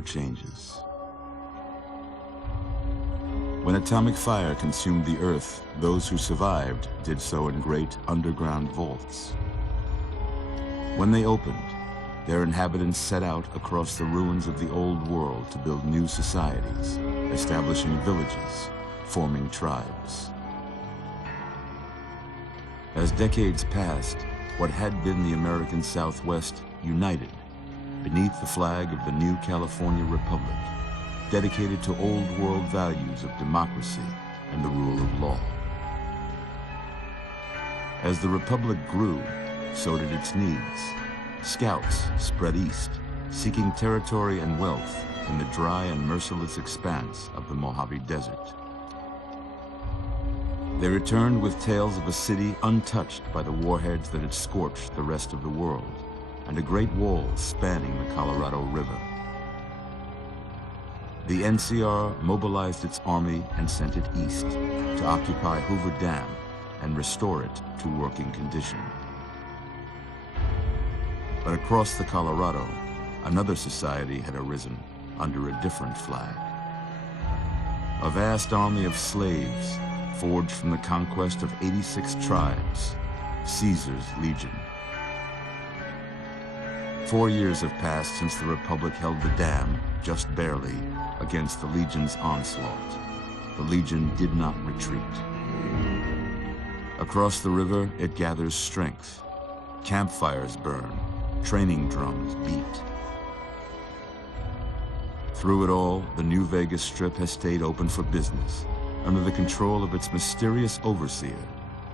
never changes. When atomic fire consumed the Earth, those who survived did so in great underground vaults. When they opened, their inhabitants set out across the ruins of the old world to build new societies, establishing villages, forming tribes. As decades passed, what had been the American Southwest united beneath the flag of the new California Republic, dedicated to old world values of democracy and the rule of law. As the Republic grew, so did its needs. Scouts spread east, seeking territory and wealth in the dry and merciless expanse of the Mojave Desert. They returned with tales of a city untouched by the warheads that had scorched the rest of the world, and a great wall spanning the Colorado River. The NCR mobilized its army and sent it east to occupy Hoover Dam and restore it to working condition. But across the Colorado, another society had arisen under a different flag. A vast army of slaves forged from the conquest of 86 tribes, Caesar's Legion. 4 years have passed since the Republic held the dam, just barely, against the Legion's onslaught. The Legion did not retreat. Across the river, it gathers strength. Campfires burn, training drums beat. Through it all, the new Vegas Strip has stayed open for business, under the control of its mysterious overseer,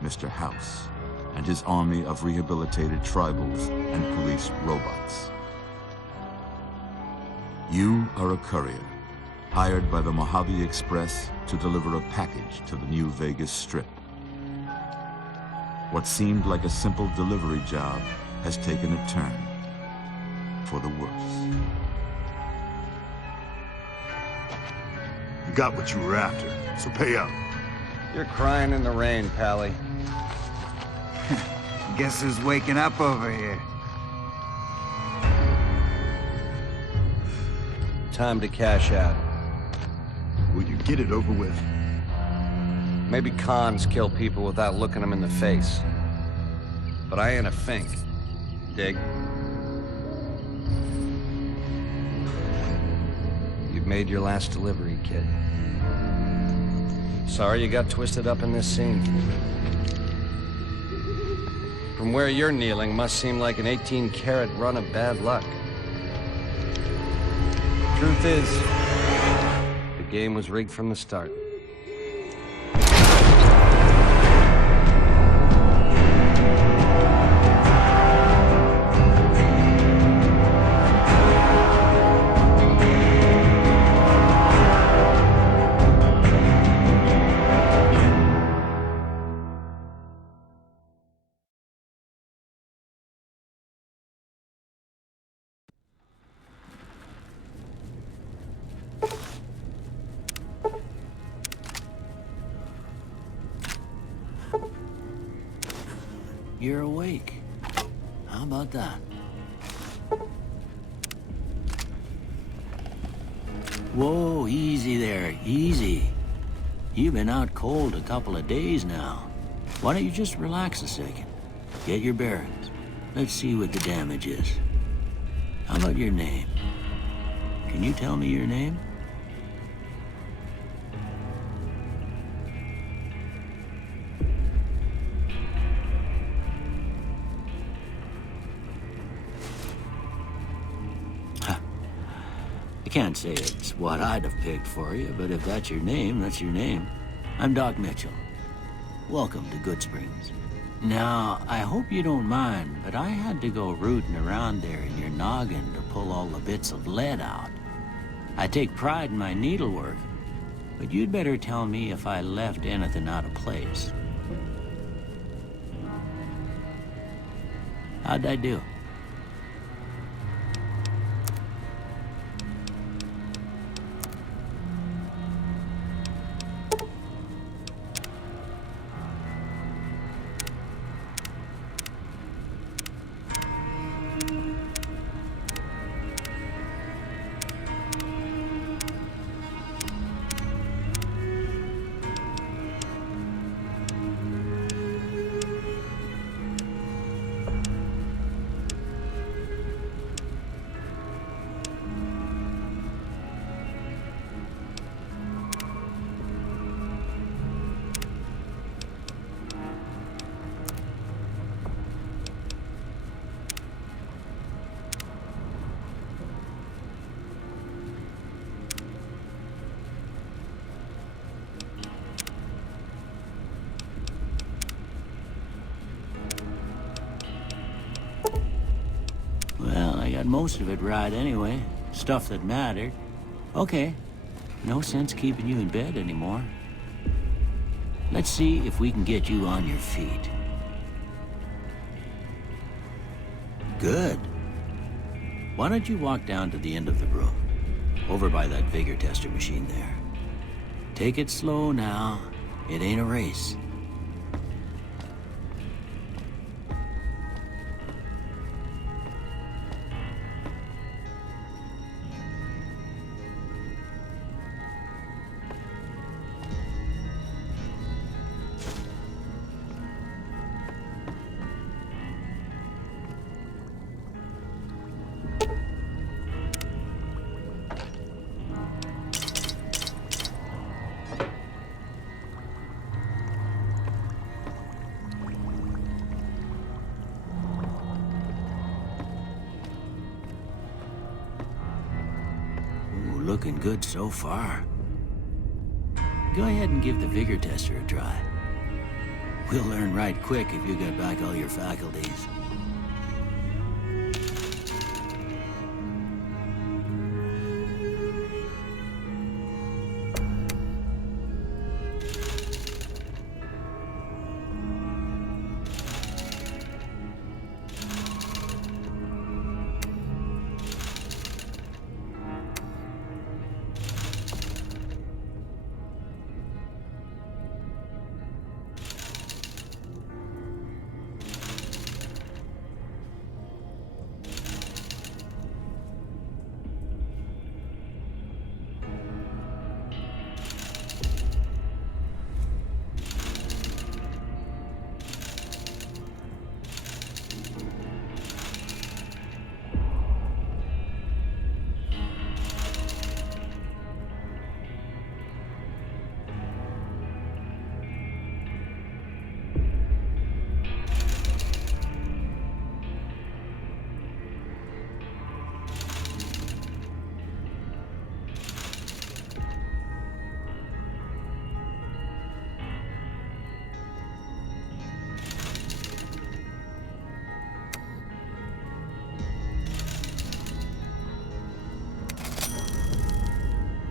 Mr. House, and his army of rehabilitated tribals and police robots. You are a courier, hired by the Mojave Express to deliver a package to the new Vegas Strip. What seemed like a simple delivery job has taken a turn for the worse. You got what you were after, so pay up. You're crying in the rain, Pally. Guess who's waking up over here? Time to cash out. Will you get it over with? Maybe cons kill people without looking them in the face. But I ain't a fink. Dig? You've made your last delivery, kid. Sorry you got twisted up in this scene. From where you're kneeling must seem like an 18-carat run of bad luck. Truth is, the game was rigged from the start. You're awake. How about that? Whoa, easy there, easy. You've been out cold a couple of days now. Why don't you just relax a second? Get your bearings. Let's see what the damage is. How about your name? Can you tell me your name? I can't say it's what I'd have picked for you, but if that's your name, that's your name. I'm Doc Mitchell. Welcome to Good Springs. Now, I hope you don't mind, but I had to go rooting around there in your noggin to pull all the bits of lead out. I take pride in my needlework, but you'd better tell me if I left anything out of place. How'd I do? most of it right anyway. Stuff that mattered. Okay, no sense keeping you in bed anymore. Let's see if we can get you on your feet. Good. Why don't you walk down to the end of the room, over by that vigor tester machine there. Take it slow now. It ain't a race. Looking good so far. Go ahead and give the vigor tester a try. We'll learn right quick if you get back all your faculties.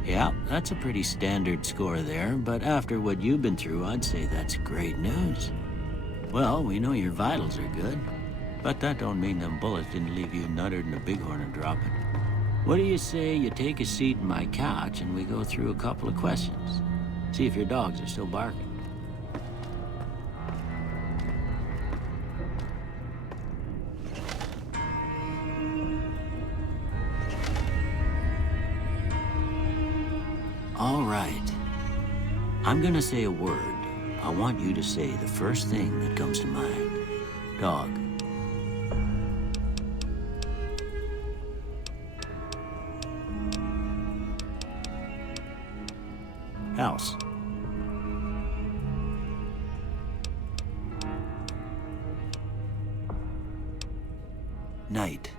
Yeah, that's a pretty standard score there, but after what you've been through, I'd say that's great news. Well, we know your vitals are good, but that don't mean them bullets didn't leave you nuttered in a bighorn and dropping. What do you say you take a seat in my couch and we go through a couple of questions? See if your dogs are still barking. All right. I'm gonna say a word. I want you to say the first thing that comes to mind. Dog. House. Night.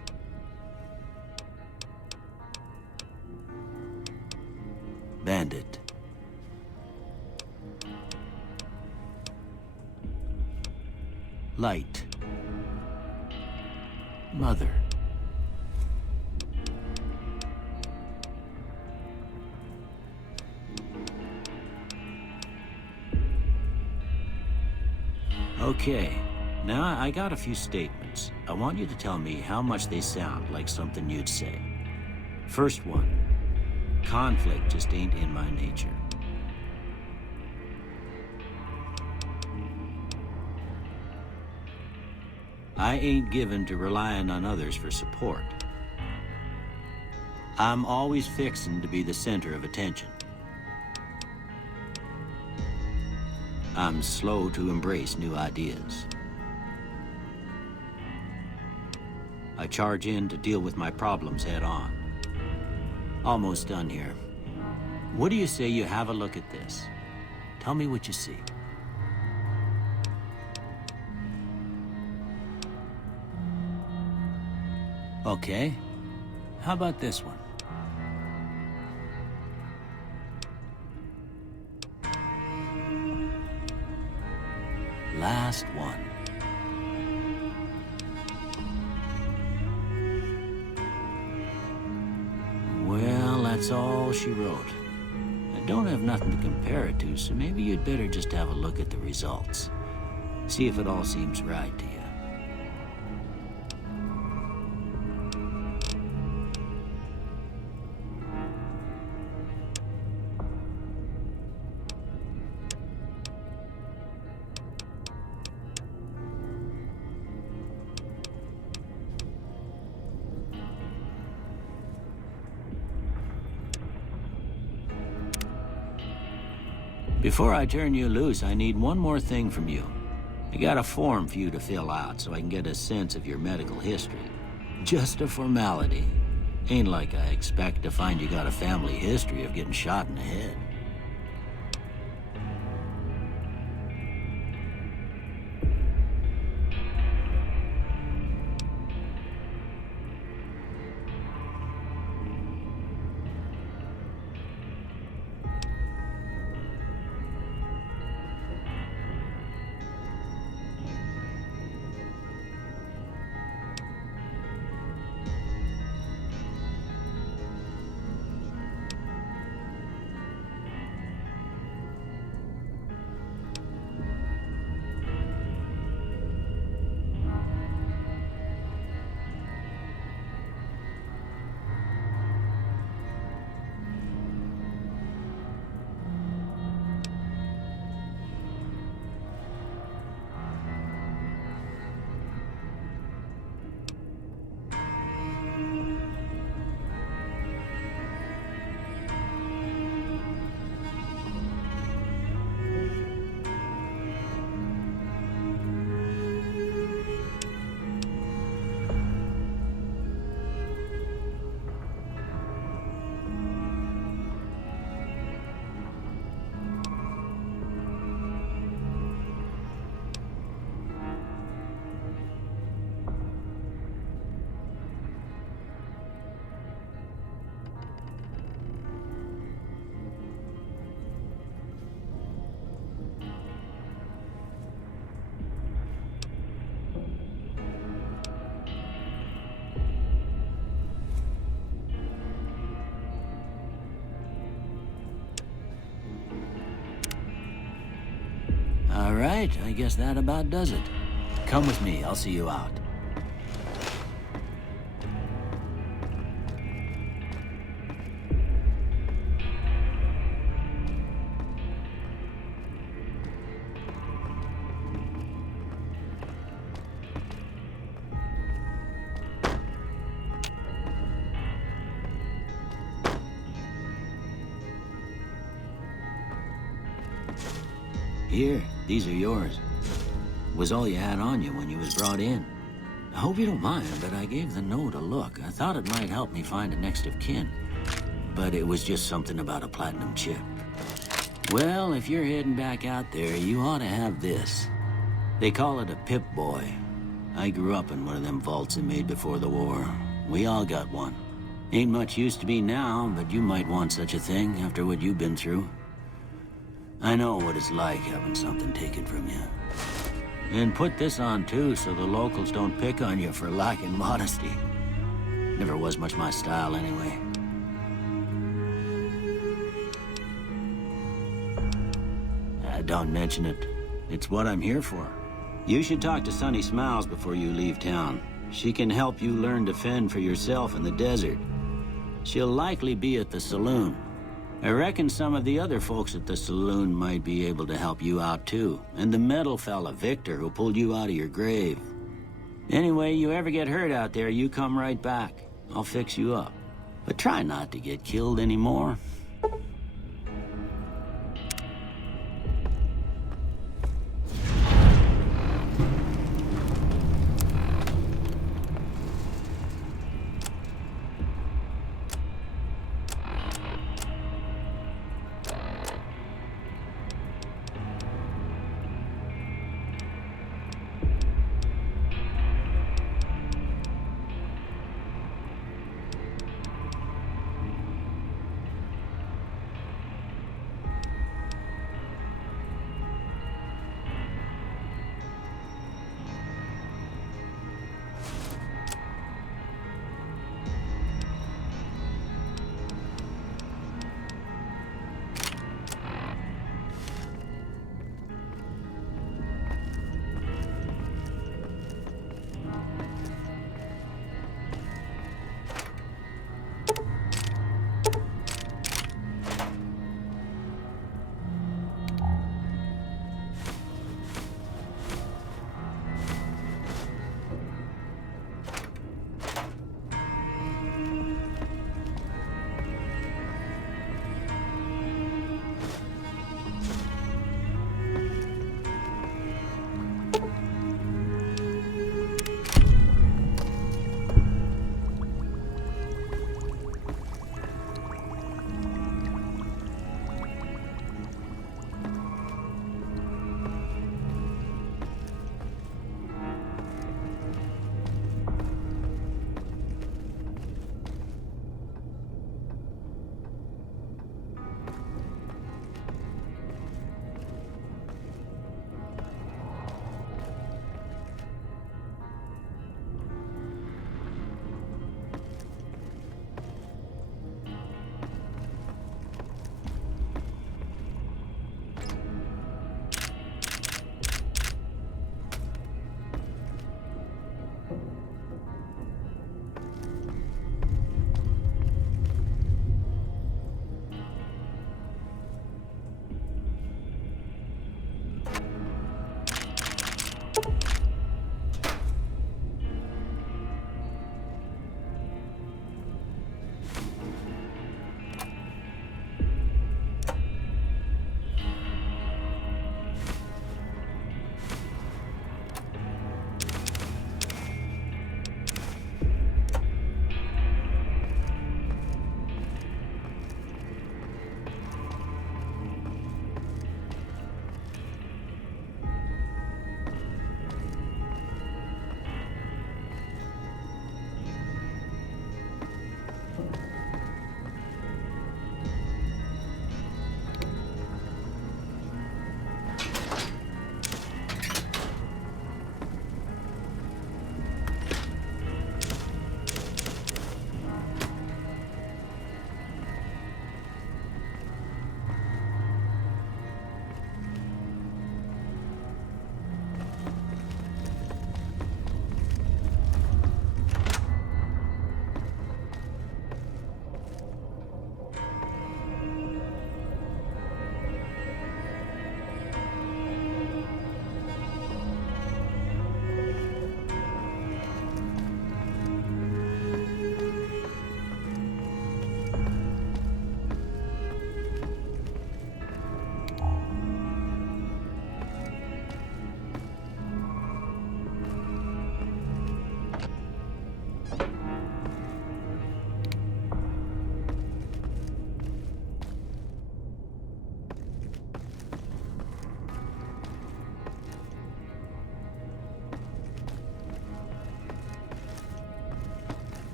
Bandit. Light. Mother. Okay, now I got a few statements. I want you to tell me how much they sound like something you'd say. First one. Conflict just ain't in my nature. I ain't given to relying on others for support. I'm always fixin' to be the center of attention. I'm slow to embrace new ideas. I charge in to deal with my problems head on. Almost done here. What do you say you have a look at this? Tell me what you see. Okay. How about this one? Last one. that's all she wrote. I don't have nothing to compare it to, so maybe you'd better just have a look at the results. See if it all seems right to you. Before I turn you loose, I need one more thing from you. I got a form for you to fill out so I can get a sense of your medical history. Just a formality. Ain't like I expect to find you got a family history of getting shot in the head. All right, I guess that about does it. Come with me, I'll see you out. Here, these are yours. Was all you had on you when you was brought in. I hope you don't mind, but I gave the note a look. I thought it might help me find a next of kin. But it was just something about a platinum chip. Well, if you're heading back out there, you ought to have this. They call it a Pip-Boy. I grew up in one of them vaults they made before the war. We all got one. Ain't much use to be now, but you might want such a thing after what you've been through. I know what it's like having something taken from you. And put this on too, so the locals don't pick on you for lacking modesty. Never was much my style anyway. Don't mention it. It's what I'm here for. You should talk to Sunny Smiles before you leave town. She can help you learn to fend for yourself in the desert. She'll likely be at the saloon. I reckon some of the other folks at the saloon might be able to help you out too. And the metal fella, Victor, who pulled you out of your grave. Anyway, you ever get hurt out there, you come right back. I'll fix you up. But try not to get killed anymore.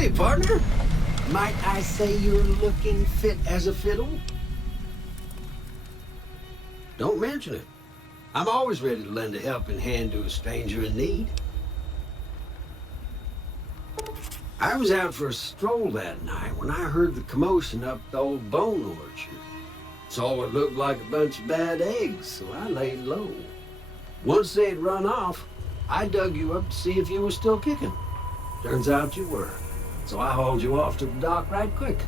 Howdy, partner. Might I say you're looking fit as a fiddle? Don't mention it. I'm always ready to lend a helping hand to a stranger in need. I was out for a stroll that night when I heard the commotion up the old bone orchard. Saw what looked like a bunch of bad eggs, so I laid low. Once they'd run off, I dug you up to see if you were still kicking. Turns out you were, so I hauled you off to the dock right quick.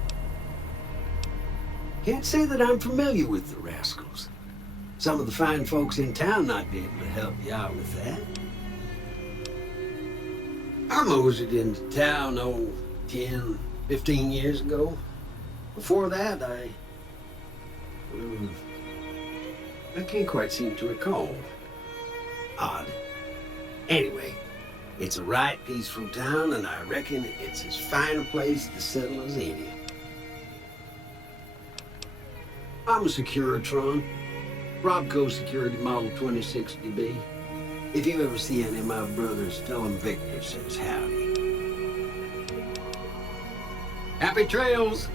Can't say that I'm familiar with the rascals. Some of the fine folks in town might be able to help you out with that. I moseyed into town, 10, 15 years ago. Before that, I can't quite seem to recall. Odd. Anyway, it's a right peaceful town, and I reckon it's as fine a place to settle as any. I'm a Securitron. Robco Security Model 2060B. If you ever see any of my brothers, tell them Victor says howdy. Happy trails!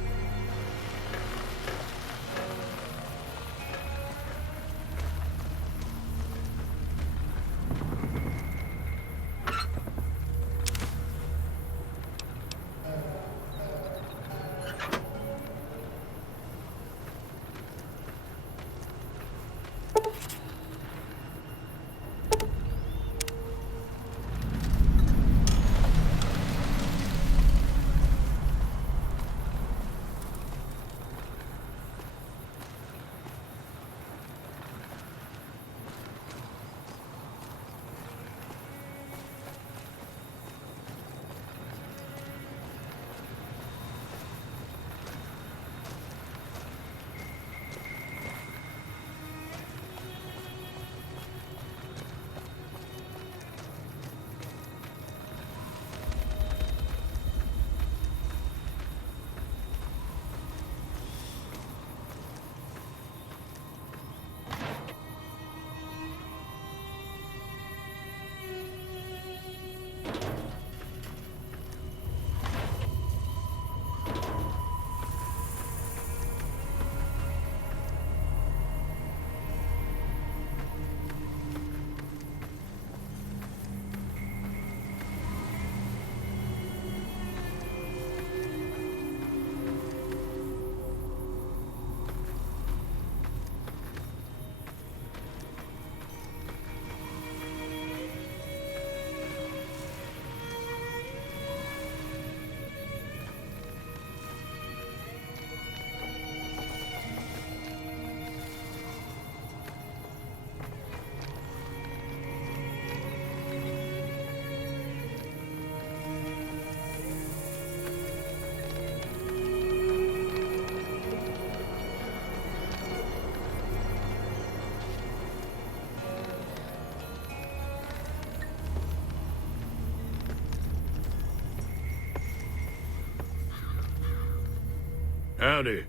Howdy.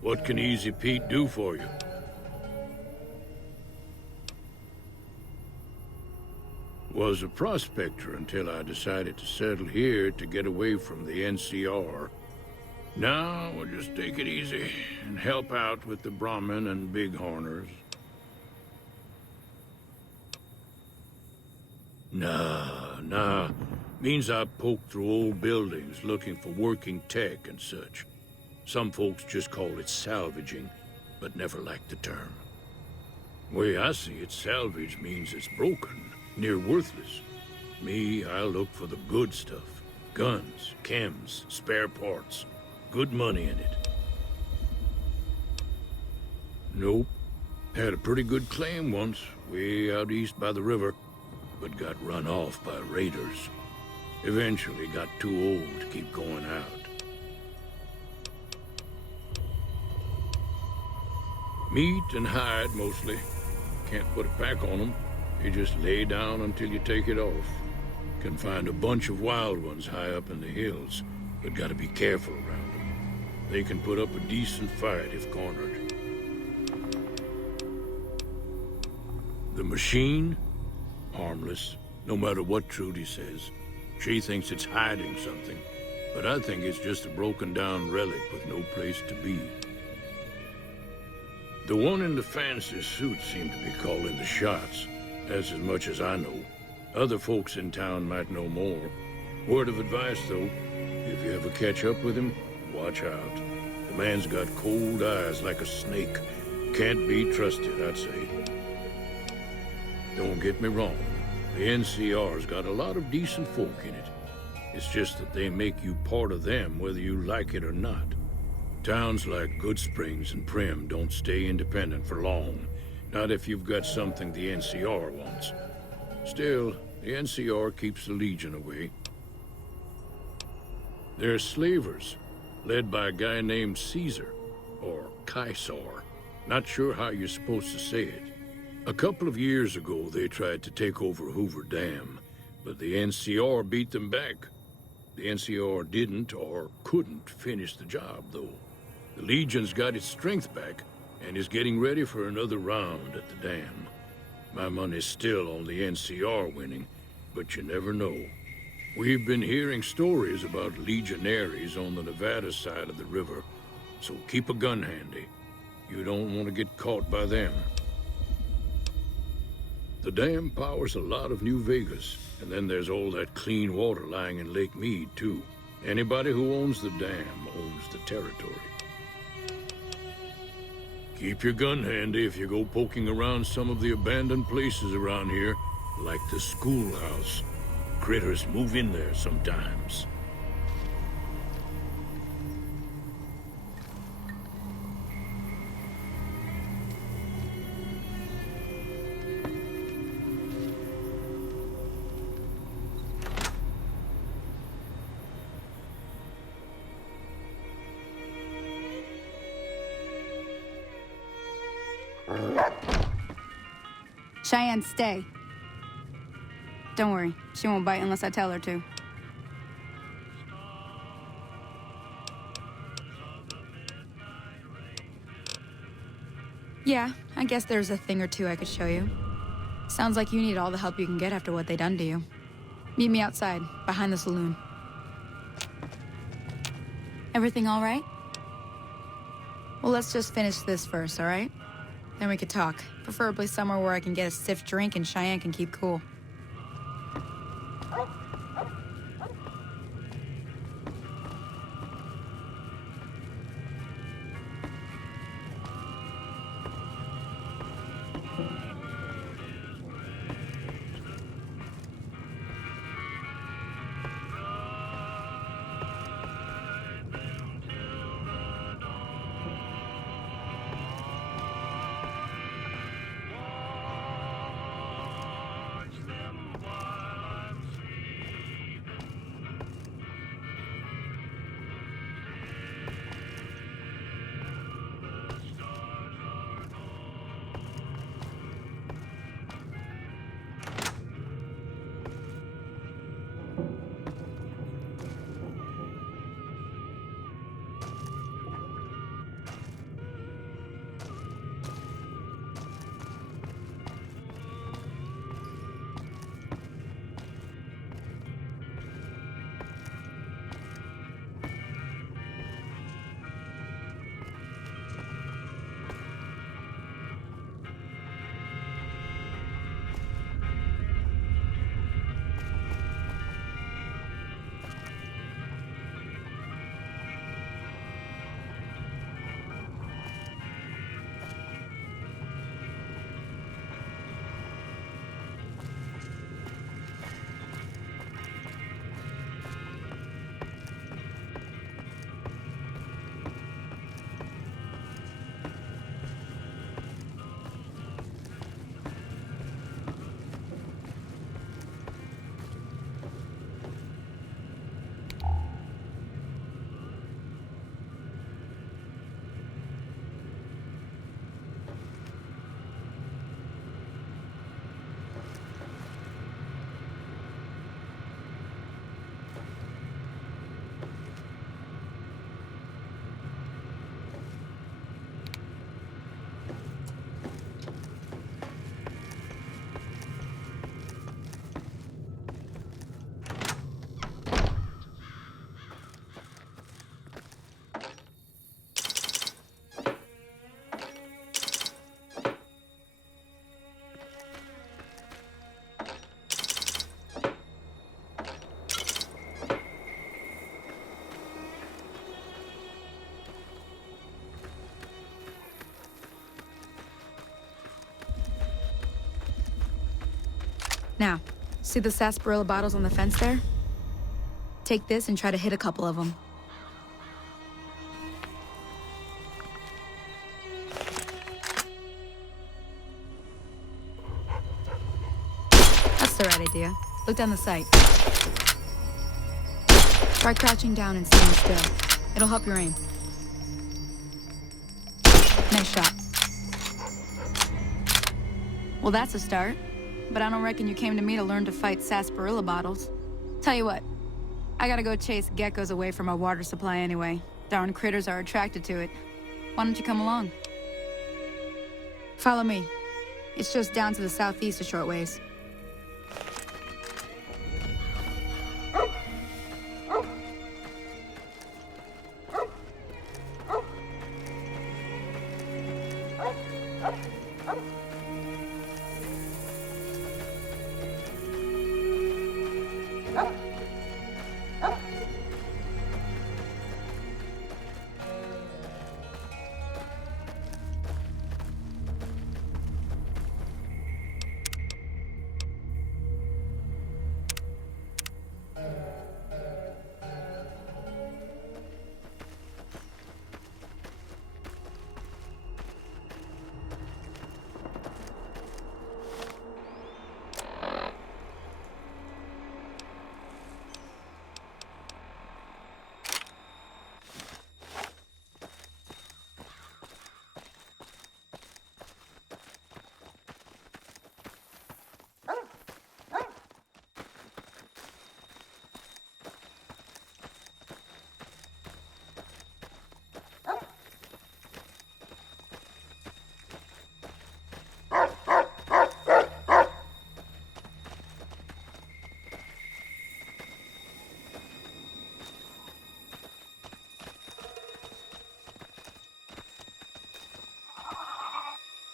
What can Easy Pete do for you? Was a prospector until I decided to settle here to get away from the NCR. Now we'll just take it easy and help out with the Brahmin and Bighorners. Nah. Means I poke through old buildings looking for working tech and such. Some folks just call it salvaging, but never liked the term. Way I see it, salvage means it's broken, near worthless. Me, I look for the good stuff. Guns, chems, spare parts. Good money in it. Nope. Had a pretty good claim once, way out east by the river, but got run off by raiders. Eventually got too old to keep going out. Meat and hide, mostly. Can't put it back on them. You just lay down until you take it off. Can find a bunch of wild ones high up in the hills, but gotta be careful around them. They can put up a decent fight if cornered. The machine? Harmless, no matter what Trudy says. She thinks it's hiding something, but I think it's just a broken-down relic with no place to be. The one in the fancy suit seemed to be calling the shots. That's as much as I know. Other folks in town might know more. Word of advice, though, if you ever catch up with him, watch out. The man's got cold eyes like a snake. Can't be trusted, I'd say. Don't get me wrong. The NCR's got a lot of decent folk in it. It's just that they make you part of them whether you like it or not. Towns like Goodsprings and Prim don't stay independent for long. Not if you've got something the NCR wants. Still, the NCR keeps the Legion away. They're slavers, led by a guy named Caesar, or Caesar. Not sure how you're supposed to say it. A couple of years ago, they tried to take over Hoover Dam, but the NCR beat them back. The NCR didn't or couldn't finish the job, though. The Legion's got its strength back and is getting ready for another round at the dam. My money's still on the NCR winning, but you never know. We've been hearing stories about legionaries on the Nevada side of the river, so keep a gun handy. You don't want to get caught by them. The dam powers a lot of New Vegas, and then there's all that clean water lying in Lake Mead, too. Anybody who owns the dam owns the territory. Keep your gun handy if you go poking around some of the abandoned places around here, like the schoolhouse. Critters move in there sometimes. Cheyenne, stay. Don't worry, she won't bite unless I tell her to. Yeah, I guess there's a thing or two I could show you. Sounds like you need all the help you can get after what they done to you. Meet me outside, behind the saloon. Everything all right? Well, let's just finish this first, all right? Then we could talk. Preferably somewhere where I can get a stiff drink and Cheyenne can keep cool. Now, see the sarsaparilla bottles on the fence there? Take this and try to hit a couple of them. That's the right idea. Look down the sight. Try crouching down and staying still. It'll help your aim. Nice shot. Well, that's a start. But I don't reckon you came to me to learn to fight sarsaparilla bottles. Tell you what, I gotta go chase geckos away from our water supply anyway. Darn critters are attracted to it. Why don't you come along? Follow me. It's just down to the southeast a short ways.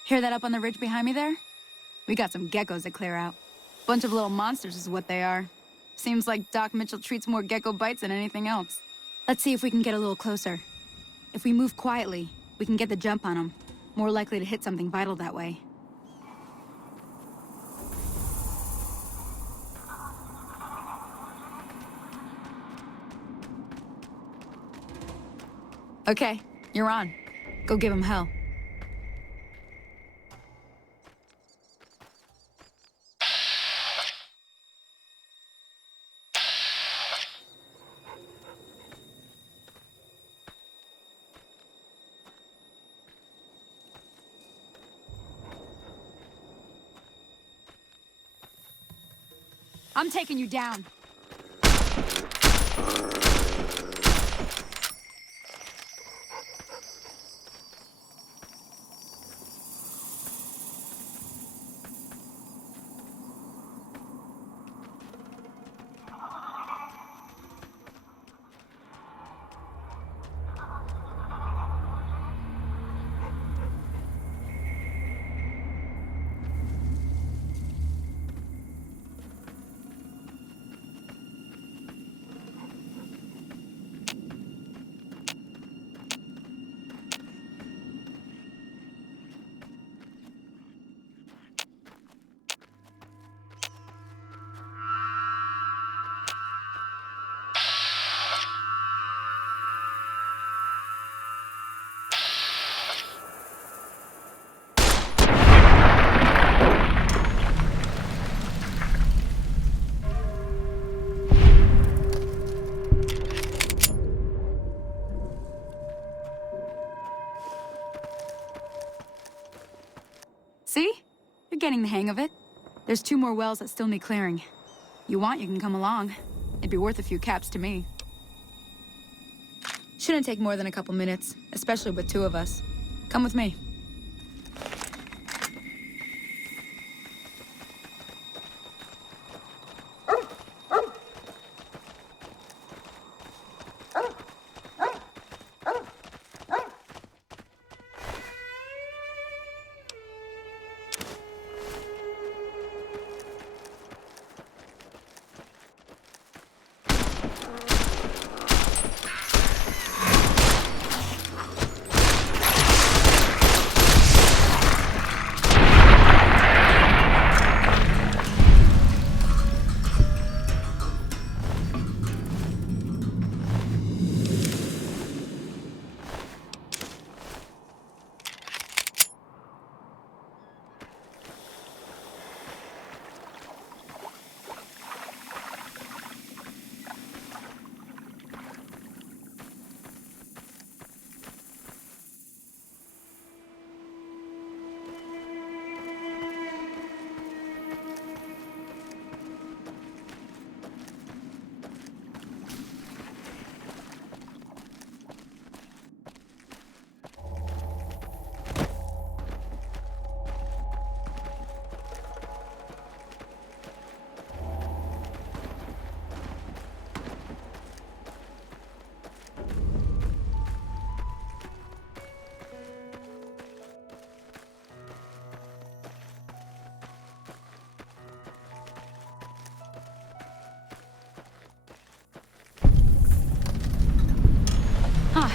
Hear that up on the ridge behind me there? We got some geckos to clear out. Bunch of little monsters is what they are. Seems like Doc Mitchell treats more gecko bites than anything else. Let's see if we can get a little closer. If we move quietly, we can get the jump on them. More likely to hit something vital that way. Okay, you're on. Go give him hell. I'm taking you down. See? You're getting the hang of it. There's 2 more wells that still need clearing. You want, you can come along. It'd be worth a few caps to me. Shouldn't take more than a couple minutes, especially with 2 of us. Come with me.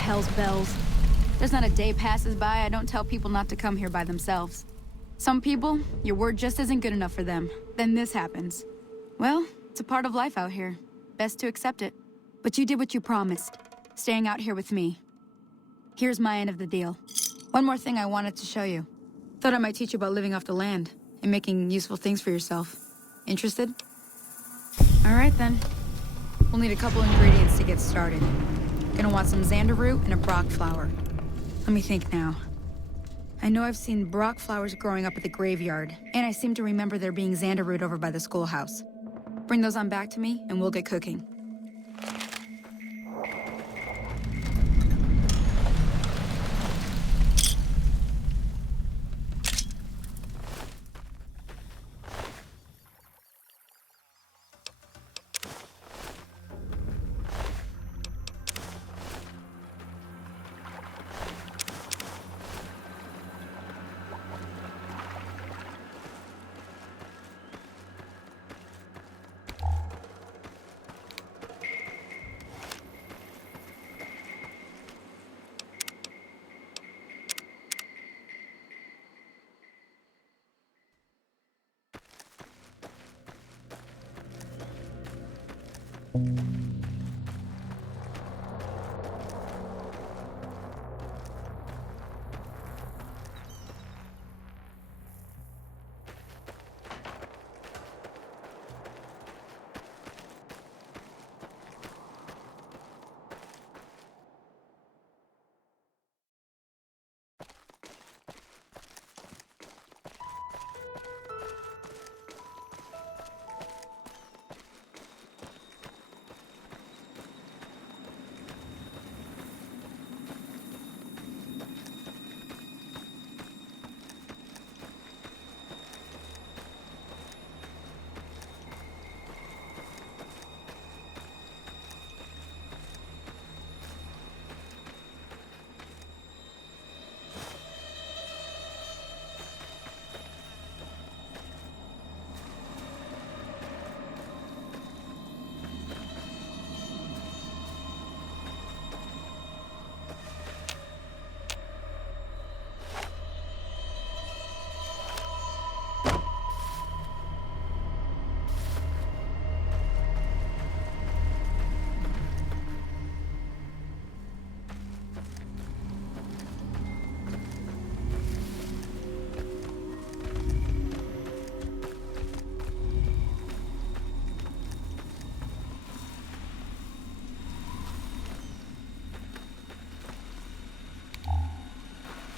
hell's bells. There's not a day passes by I don't tell people not to come here by themselves. Some people, your word just isn't good enough for them. Then this happens. Well, it's a part of life out here. Best to accept it. But you did what you promised, staying out here with me. Here's my end of the deal. One more thing I wanted to show you. Thought I might teach you about living off the land and making useful things for yourself. Interested? All right then. We'll need a couple ingredients to get started. Gonna want some xander root and a brock flower. Let me think now. I know I've seen brock flowers growing up at the graveyard, and I seem to remember there being xander root over by the schoolhouse. Bring those on back to me, and we'll get cooking.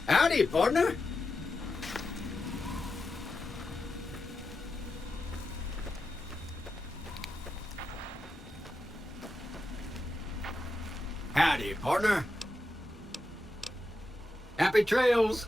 Howdy, partner. Howdy, partner. Happy trails.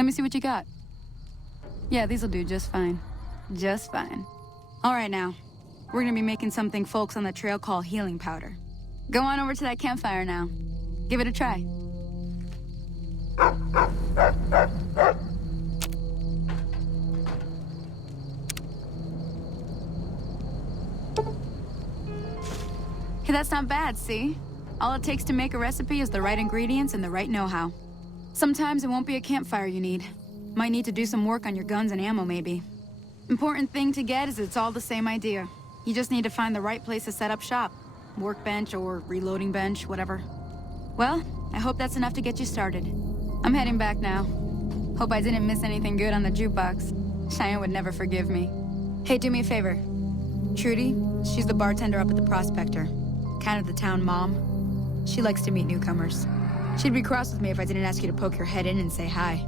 Let me see what you got. Yeah, these'll do just fine. Just fine. All right, now. We're gonna be making something folks on the trail call healing powder. Go on over to that campfire now. Give it a try. Hey, that's not bad, see? All it takes to make a recipe is the right ingredients and the right know-how. Sometimes it won't be a campfire you need. Might need to do some work on your guns and ammo, maybe. Important thing to get is it's all the same idea. You just need to find the right place to set up shop. Workbench or reloading bench, whatever. Well, I hope that's enough to get you started. I'm heading back now. Hope I didn't miss anything good on the jukebox. Cheyenne would never forgive me. Hey, do me a favor. Trudy, she's the bartender up at the Prospector. Kind of the town mom. She likes to meet newcomers. She'd be cross with me if I didn't ask you to poke your head in and say hi.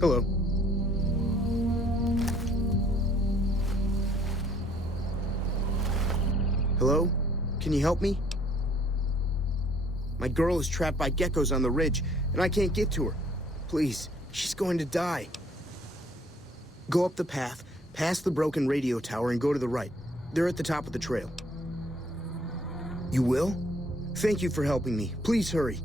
Hello. Hello? Can you help me? My girl is trapped by geckos on the ridge, and I can't get to her. Please, she's going to die. Go up the path, past the broken radio tower, and go to the right. They're at the top of the trail. You will? Thank you for helping me. Please hurry.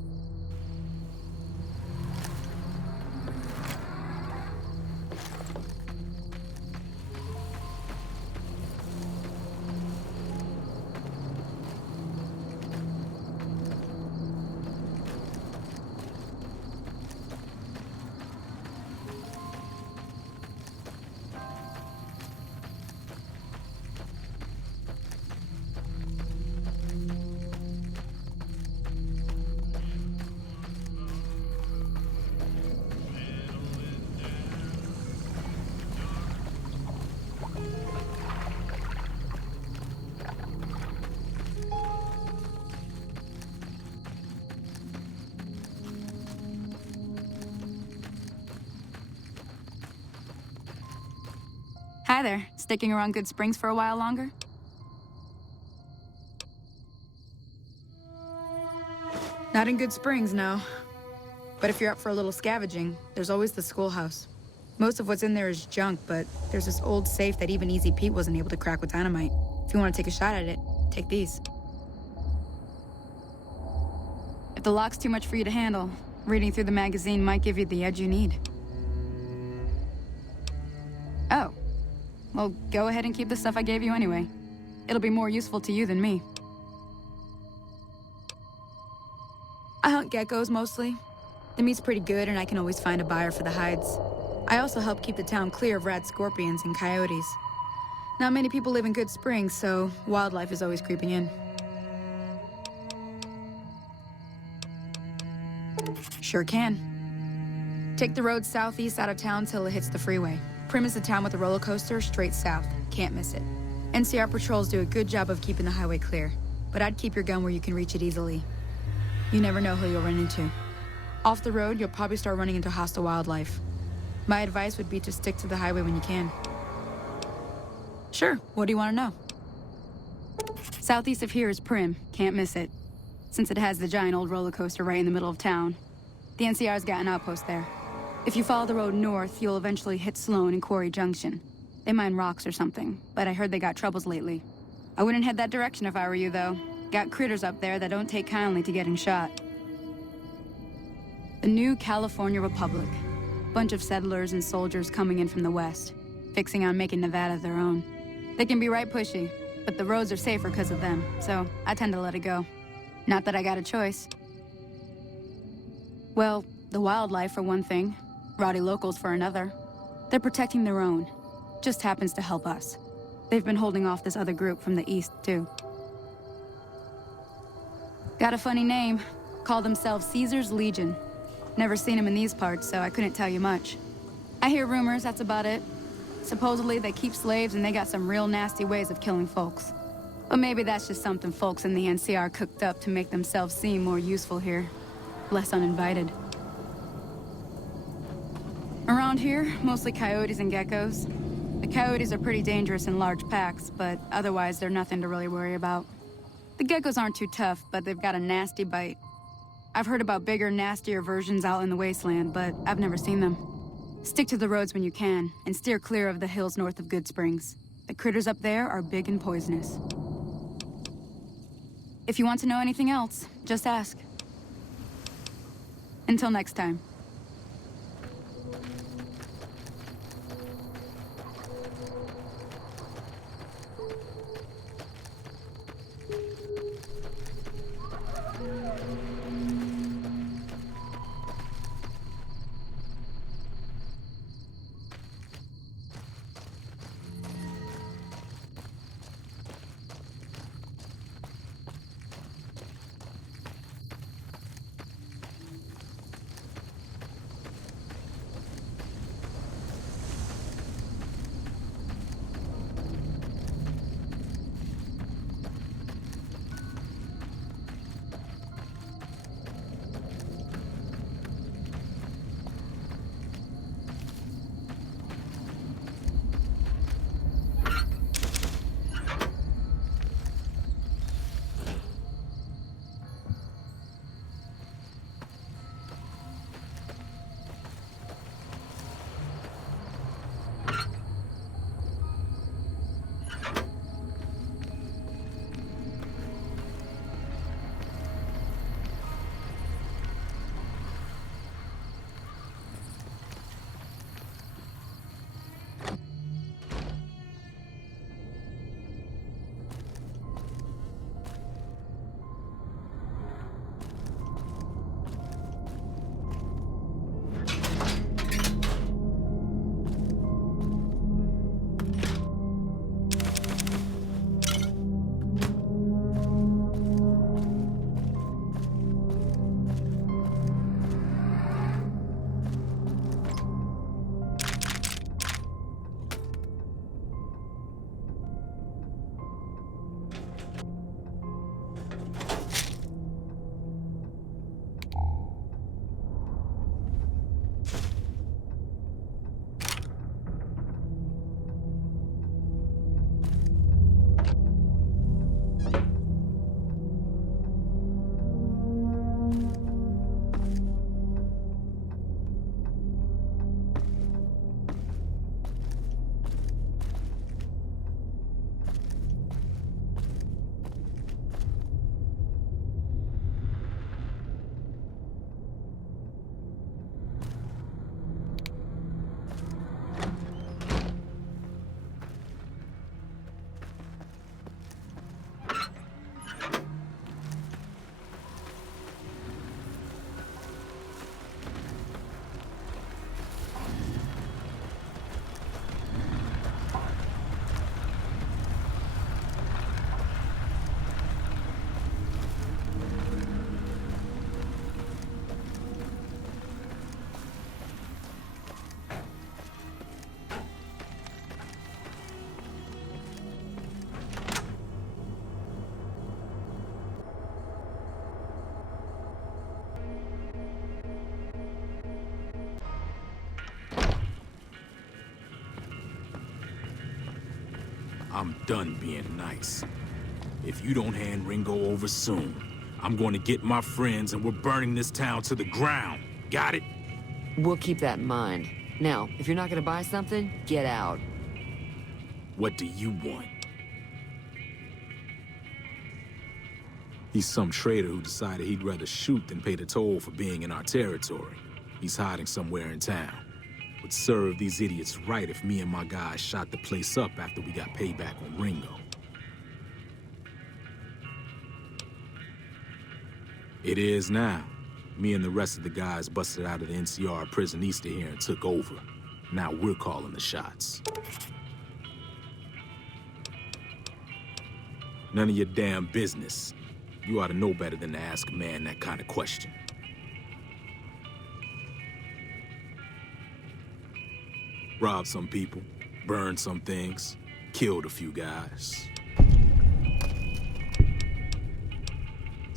Hi there. Sticking around Good Springs for a while longer? Not in Good Springs, no. But if you're up for a little scavenging, there's always the schoolhouse. Most of what's in there is junk, but there's this old safe that even Easy Pete wasn't able to crack with dynamite. If you want to take a shot at it, take these. If the lock's too much for you to handle, reading through the magazine might give you the edge you need. Oh. Well, go ahead and keep the stuff I gave you anyway. It'll be more useful to you than me. I hunt geckos mostly. The meat's pretty good and I can always find a buyer for the hides. I also help keep the town clear of rat scorpions and coyotes. Not many people live in Good Springs, so wildlife is always creeping in. Sure can. Take the road southeast out of town till it hits the freeway. Prim is the town with a roller coaster straight south. Can't miss it. NCR patrols do a good job of keeping the highway clear, but I'd keep your gun where you can reach it easily. You never know who you'll run into. Off the road, you'll probably start running into hostile wildlife. My advice would be to stick to the highway when you can. Sure, what do you want to know? Southeast of here is Prim. Can't miss it. Since it has the giant old roller coaster right in the middle of town. The NCR's got an outpost there. If you follow the road north, you'll eventually hit Sloan and Quarry Junction. They mine rocks or something, but I heard they got troubles lately. I wouldn't head that direction if I were you, though. Got critters up there that don't take kindly to getting shot. The new California Republic. Bunch of settlers and soldiers coming in from the west, fixing on making Nevada their own. They can be right pushy, but the roads are safer because of them, so I tend to let it go. Not that I got a choice. Well, the wildlife for one thing. Rowdy locals for another. They're protecting their own. Just happens to help us. They've been holding off this other group from the east, too. Got a funny name. Call themselves Caesar's Legion. Never seen them in these parts, so I couldn't tell you much. I hear rumors, that's about it. Supposedly they keep slaves and they got some real nasty ways of killing folks. But maybe that's just something folks in the NCR cooked up to make themselves seem more useful here. Less uninvited. Around here, mostly coyotes and geckos. The coyotes are pretty dangerous in large packs, but otherwise they're nothing to really worry about. The geckos aren't too tough, but they've got a nasty bite. I've heard about bigger, nastier versions out in the wasteland, but I've never seen them. Stick to the roads when you can, and steer clear of the hills north of Good Springs. The critters up there are big and poisonous. If you want to know anything else, just ask. Until next time. I'm done being nice. If you don't hand Ringo over soon, I'm going to get my friends and we're burning this town to the ground. Got it? We'll keep that in mind. Now, if you're not gonna buy something, get out. What do you want? He's some traitor who decided he'd rather shoot than pay the toll for being in our territory. He's hiding somewhere in town. Would serve these idiots right if me and my guys shot the place up after we got payback on Ringo. It is now. Me and the rest of the guys busted out of the NCR prison east of here and took over. Now we're calling the shots. None of your damn business. You ought to know better than to ask a man that kind of question. Robbed some people, burned some things, killed a few guys.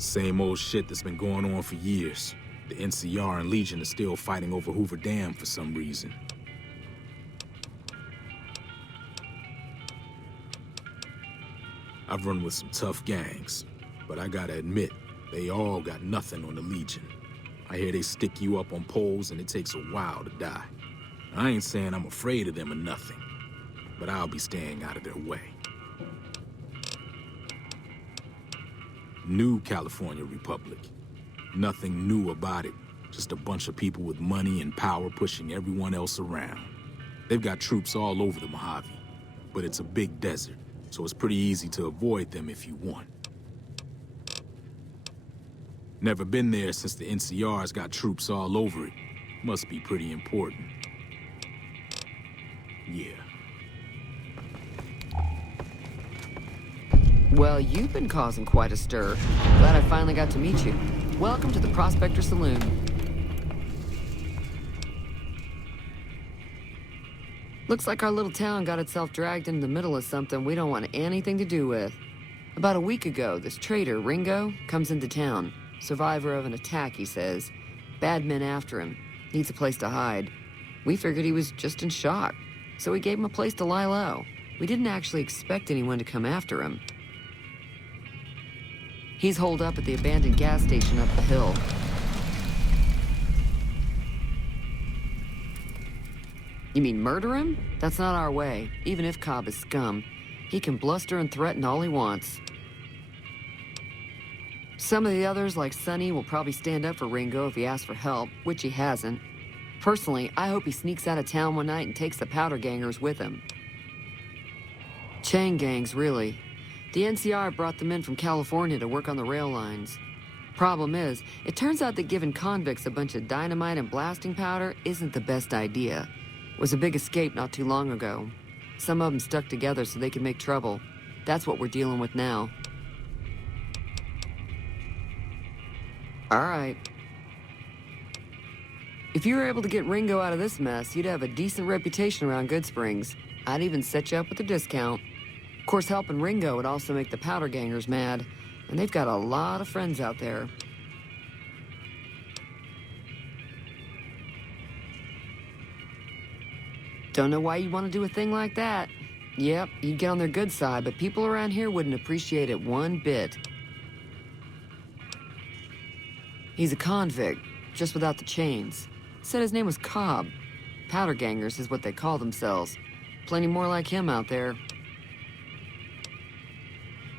Same old shit that's been going on for years. The NCR and Legion are still fighting over Hoover Dam for some reason. I've run with some tough gangs, but I gotta admit, they all got nothing on the Legion. I hear they stick you up on poles and it takes a while to die. I ain't saying I'm afraid of them or nothing, but I'll be staying out of their way. New California Republic. Nothing new about it. Just a bunch of people with money and power pushing everyone else around. They've got troops all over the Mojave, but it's a big desert, so it's pretty easy to avoid them if you want. Never been there since the NCR's got troops all over it. Must be pretty important. Yeah. Well, you've been causing quite a stir. Glad I finally got to meet you. Welcome to the Prospector Saloon. Looks like our little town got itself dragged into the middle of something we don't want anything to do with. About a week ago, this traitor, Ringo, comes into town. Survivor of an attack, he says. Bad men after him. Needs a place to hide. We figured he was just in shock, so we gave him a place to lie low. We didn't actually expect anyone to come after him. He's holed up at the abandoned gas station up the hill. You mean murder him? That's not our way, even if Cobb is scum. He can bluster and threaten all he wants. Some of the others, like Sonny, will probably stand up for Ringo if he asks for help, which he hasn't. Personally, I hope he sneaks out of town one night and takes the powder gangers with him. Chain gangs, really. The NCR brought them in from California to work on the rail lines. Problem is, it turns out that giving convicts a bunch of dynamite and blasting powder isn't the best idea. It was a big escape not too long ago. Some of them stuck together so they could make trouble. That's what we're dealing with now. All right. If you were able to get Ringo out of this mess, you'd have a decent reputation around Goodsprings. I'd even set you up with a discount. Of course, helping Ringo would also make the powder gangers mad, and they've got a lot of friends out there. Don't know why you'd want to do a thing like that. Yep, you'd get on their good side, but people around here wouldn't appreciate it one bit. He's a convict, just without the chains. Said his name was Cobb. Powder gangers is what they call themselves. Plenty more like him out there.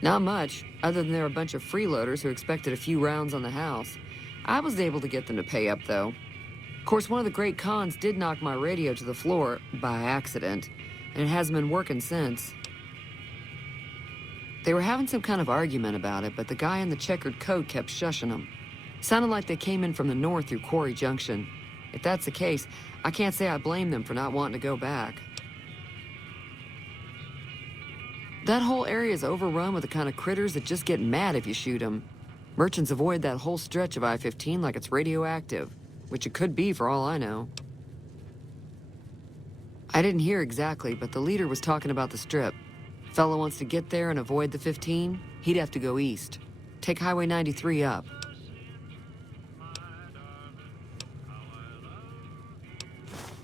Not much, other than they're a bunch of freeloaders who expected a few rounds on the house. I was able to get them to pay up, though. Of course, one of the great cons did knock my radio to the floor, by accident, and it hasn't been working since. They were having some kind of argument about it, but the guy in the checkered coat kept shushing them. Sounded like they came in from the north through Quarry Junction. If that's the case, I can't say I blame them for not wanting to go back. That whole area is overrun with the kind of critters that just get mad if you shoot them. Merchants avoid that whole stretch of I-15 like it's radioactive, which it could be for all I know. I didn't hear exactly, but the leader was talking about the strip. Fellow wants to get there and avoid the 15, he'd have to go east. Take Highway 93 up.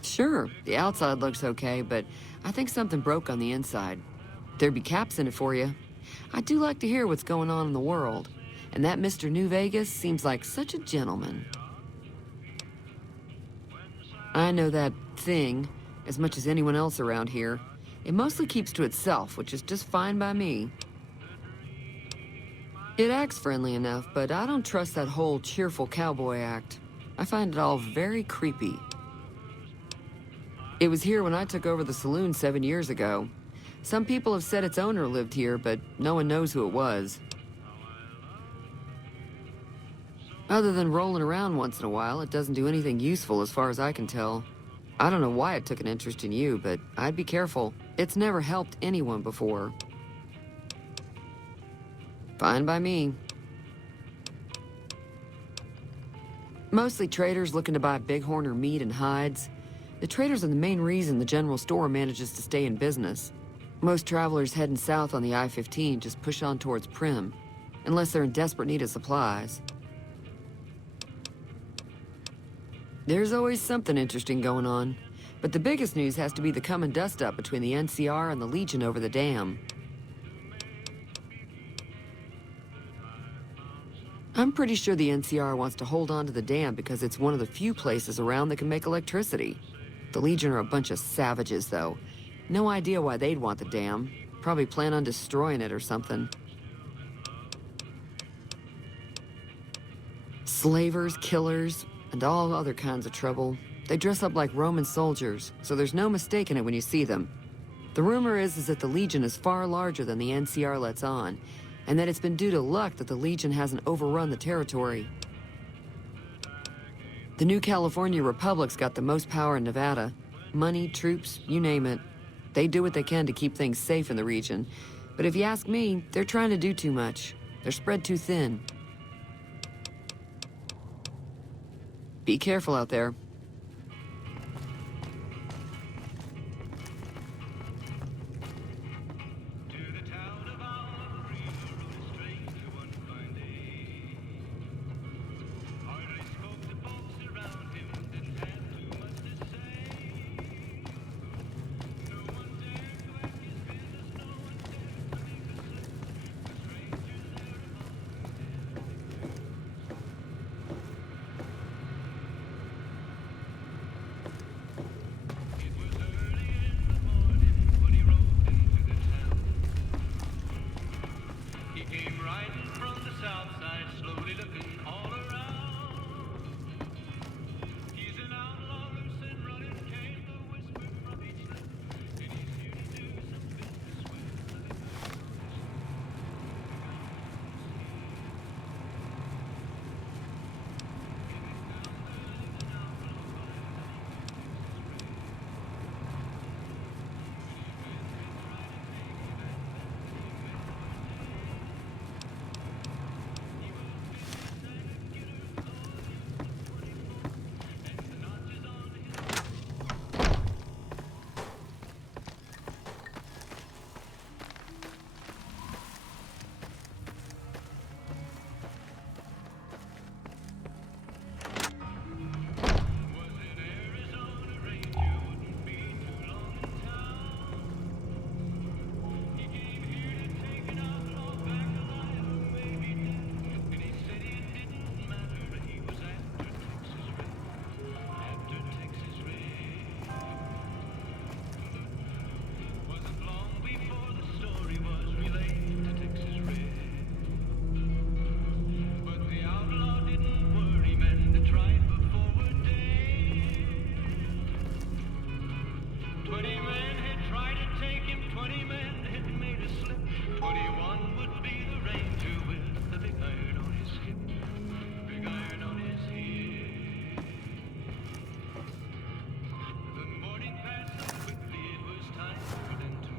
Sure, the outside looks okay, but I think something broke on the inside. There'd be caps in it for you. I do like to hear what's going on in the world. And that Mr. New Vegas seems like such a gentleman. I know that thing as much as anyone else around here. It mostly keeps to itself, which is just fine by me. It acts friendly enough, but I don't trust that whole cheerful cowboy act. I find it all very creepy. It was here when I took over the saloon 7 years ago. Some people have said its owner lived here, but no one knows who it was. Other than rolling around once in a while, it doesn't do anything useful as far as I can tell. I don't know why it took an interest in you, but I'd be careful. It's never helped anyone before. Fine by me. Mostly traders looking to buy bighorn or meat and hides. The traders are the main reason the general store manages to stay in business. Most travelers heading south on the I-15 just push on towards Prim. unless they're in desperate need of supplies. There's always something interesting going on, but the biggest news has to be the come and dust up between the NCR and the Legion over the dam. I'm pretty sure the NCR wants to hold on to the dam because it's one of the few places around that can make electricity. The Legion are a bunch of savages, though. No idea why they'd want the dam. Probably plan on destroying it or something. Slavers, killers, and all other kinds of trouble. They dress up like Roman soldiers, so there's no mistaking it when you see them. The rumor is that the Legion is far larger than the NCR lets on, and that it's been due to luck that the Legion hasn't overrun the territory. The new California Republic's got the most power in Nevada. Money, troops, you name it. They do what they can to keep things safe in the region. But if you ask me, they're trying to do too much. They're spread too thin. Be careful out there.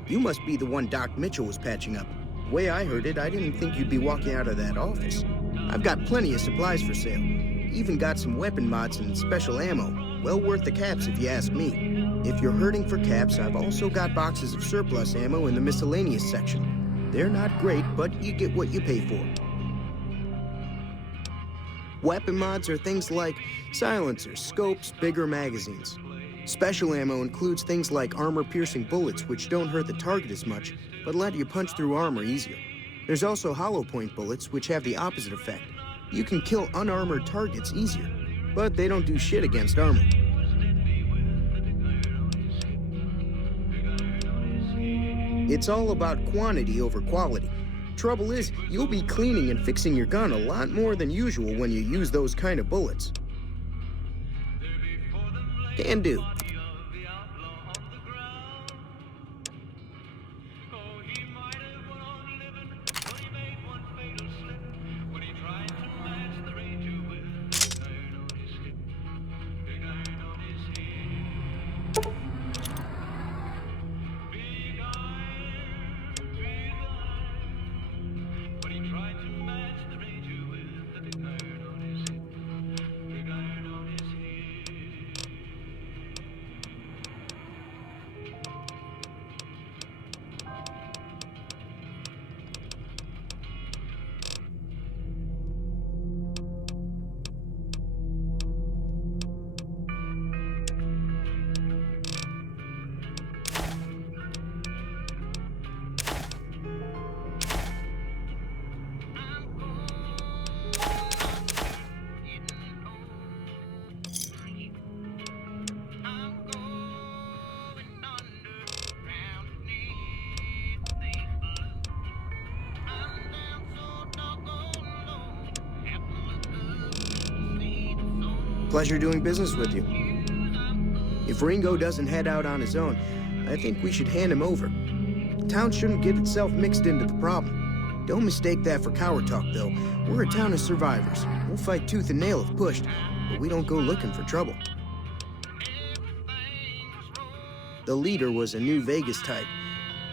You must be the one Doc Mitchell was patching up. The way I heard it, I didn't think you'd be walking out of that office. I've got plenty of supplies for sale. Even got some weapon mods and special ammo. Well worth the caps if you ask me. If you're hurting for caps, I've also got boxes of surplus ammo in the miscellaneous section. They're not great, but you get what you pay for. Weapon mods are things like silencers, scopes, bigger magazines. Special ammo includes things like armor-piercing bullets, which don't hurt the target as much, but let you punch through armor easier. There's also hollow point bullets, which have the opposite effect. You can kill unarmored targets easier, but they don't do shit against armor. It's all about quantity over quality. Trouble is, you'll be cleaning and fixing your gun a lot more than usual when you use those kind of bullets. Can do. Pleasure doing business with you. If Ringo doesn't head out on his own, I think we should hand him over. The town shouldn't get itself mixed into the problem. Don't mistake that for coward talk, though. We're a town of survivors. We'll fight tooth and nail if pushed, but we don't go looking for trouble. The leader was a New Vegas type.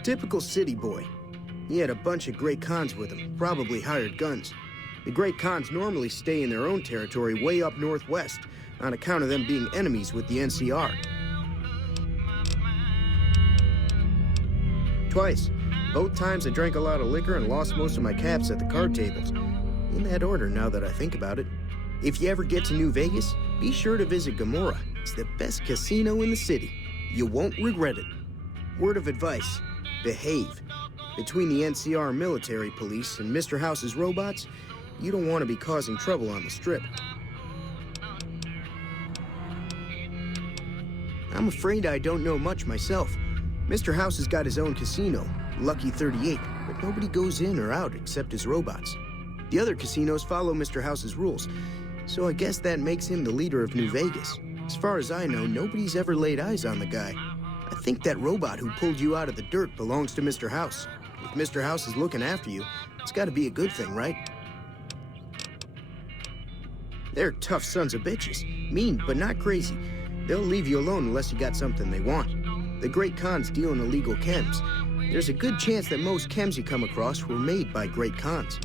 Typical city boy. He had a bunch of Great Khans with him, probably hired guns. The Great Khans normally stay in their own territory way up northwest, on account of them being enemies with the NCR. Twice. Both times I drank a lot of liquor and lost most of my caps at the card tables. In that order, now that I think about it. If you ever get to New Vegas, be sure to visit Gomorrah. It's the best casino in the city. You won't regret it. Word of advice, behave. Between the NCR military police and Mr. House's robots, you don't want to be causing trouble on the Strip. I'm afraid I don't know much myself. Mr. House has got his own casino, Lucky 38, but nobody goes in or out except his robots. The other casinos follow Mr. House's rules, so I guess that makes him the leader of New Vegas. As far as I know, nobody's ever laid eyes on the guy. I think that robot who pulled you out of the dirt belongs to Mr. House. If Mr. House is looking after you, it's got to be a good thing, right? They're tough sons of bitches. Mean, but not crazy. They'll leave you alone unless you got something they want. The Great Khans deal in illegal chems. There's a good chance that most chems you come across were made by Great Khans.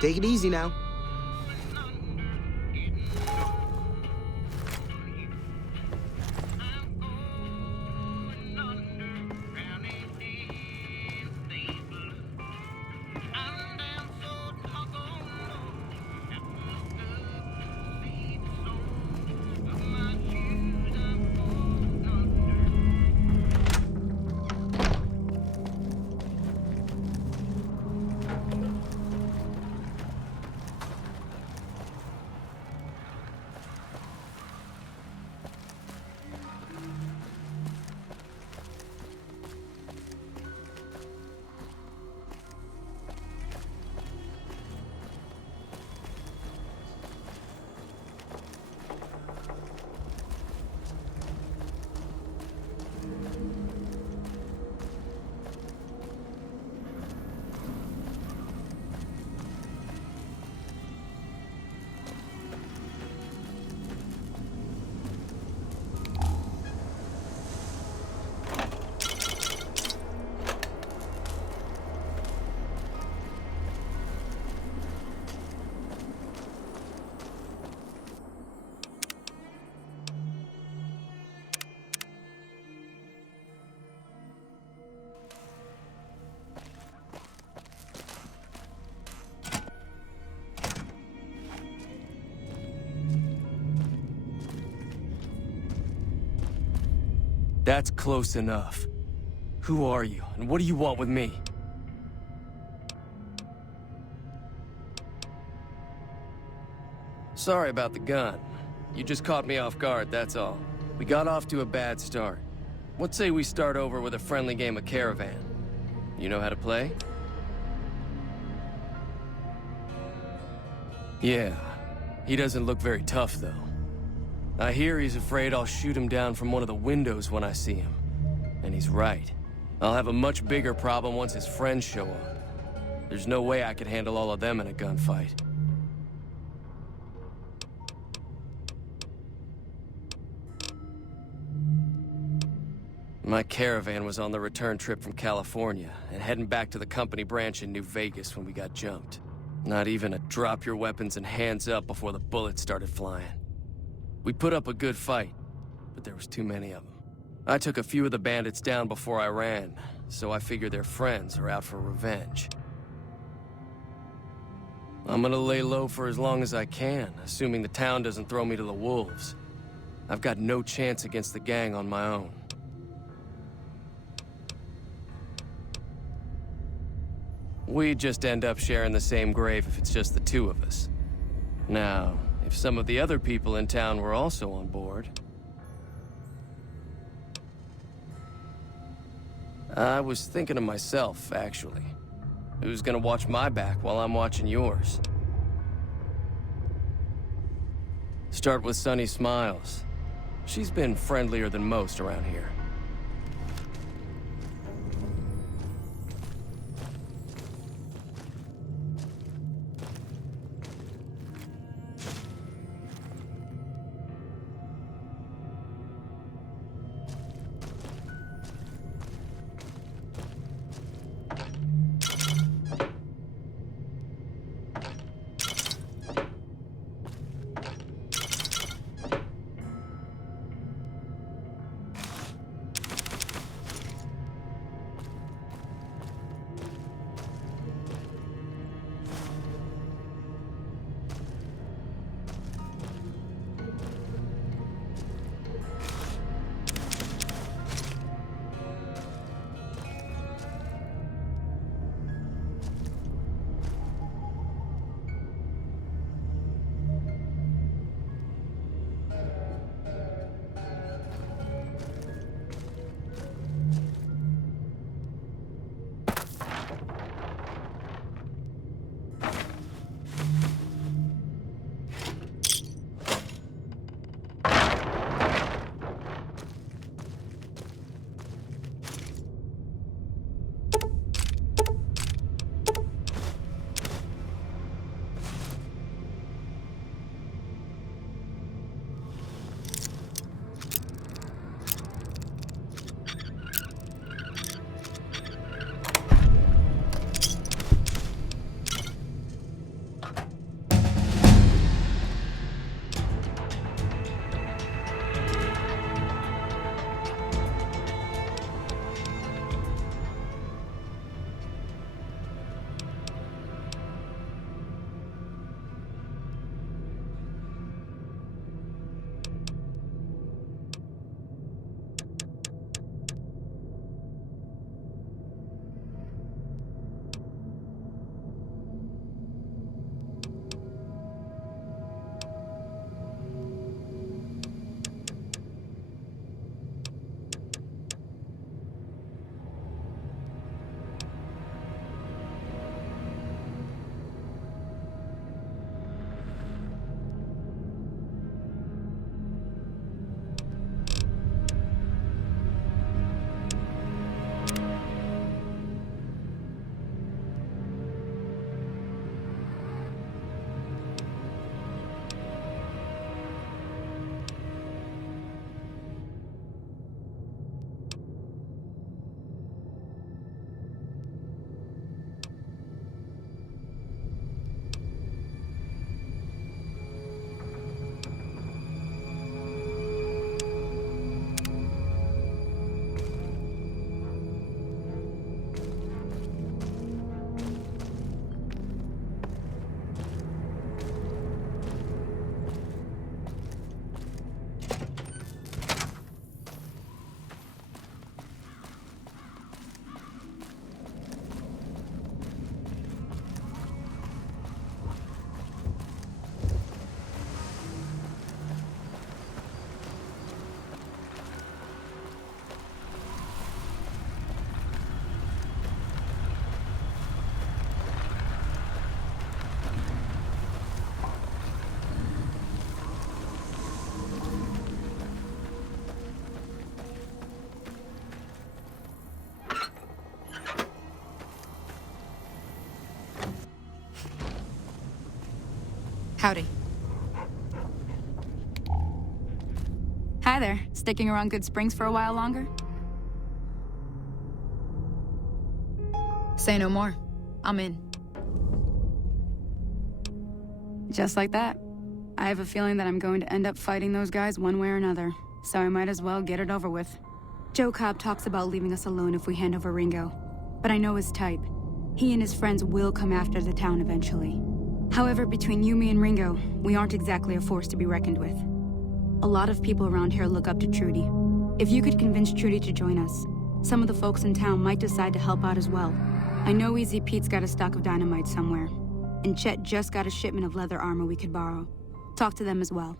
Take it easy now. That's close enough. Who are you, and what do you want with me? Sorry about the gun. You just caught me off guard, that's all. We got off to a bad start. What say we start over with a friendly game of Caravan? You know how to play? Yeah. He doesn't look very tough, though. I hear he's afraid I'll shoot him down from one of the windows when I see him. And he's right. I'll have a much bigger problem once his friends show up. There's no way I could handle all of them in a gunfight. My Caravan was on the return trip from California and heading back to the company branch in New Vegas when we got jumped. Not even a drop your weapons and hands up before the bullets started flying. We put up a good fight, but there was too many of them. I took a few of the bandits down before I ran, so I figure their friends are out for revenge. I'm gonna lay low for as long as I can, assuming the town doesn't throw me to the wolves. I've got no chance against the gang on my own. We'd just end up sharing the same grave if it's just the two of us. Now, if some of the other people in town were also on board... I was thinking of myself, actually. Who's gonna watch my back while I'm watching yours? start with Sunny Smiles. She's been friendlier than most around here. Howdy. Hi there. Sticking around Good Springs for a while longer? Say no more. I'm in. Just like that. I have a feeling that I'm going to end up fighting those guys one way or another, so I might as well get it over with. Joe Cobb talks about leaving us alone if we hand over Ringo, but I know his type. He and his friends will come after the town eventually. However, between you, me, and Ringo, we aren't exactly a force to be reckoned with. A lot of people around here look up to Trudy. If you could convince Trudy to join us, some of the folks in town might decide to help out as well. I know Easy Pete's got a stock of dynamite somewhere, and Chet just got a shipment of leather armor we could borrow. Talk to them as well.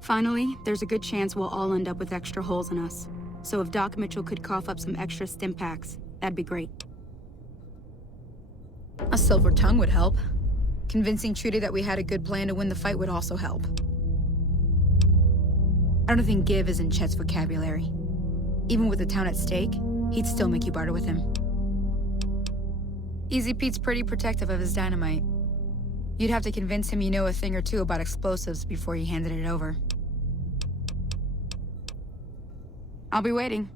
Finally, there's a good chance we'll all end up with extra holes in us. So if Doc Mitchell could cough up some extra stim packs, that'd be great. A silver tongue would help. Convincing Trudy that we had a good plan to win the fight would also help. I don't think give is in Chet's vocabulary. Even with the town at stake, he'd still make you barter with him. Easy Pete's pretty protective of his dynamite. You'd have to convince him you know a thing or two about explosives before you handed it over. I'll be waiting.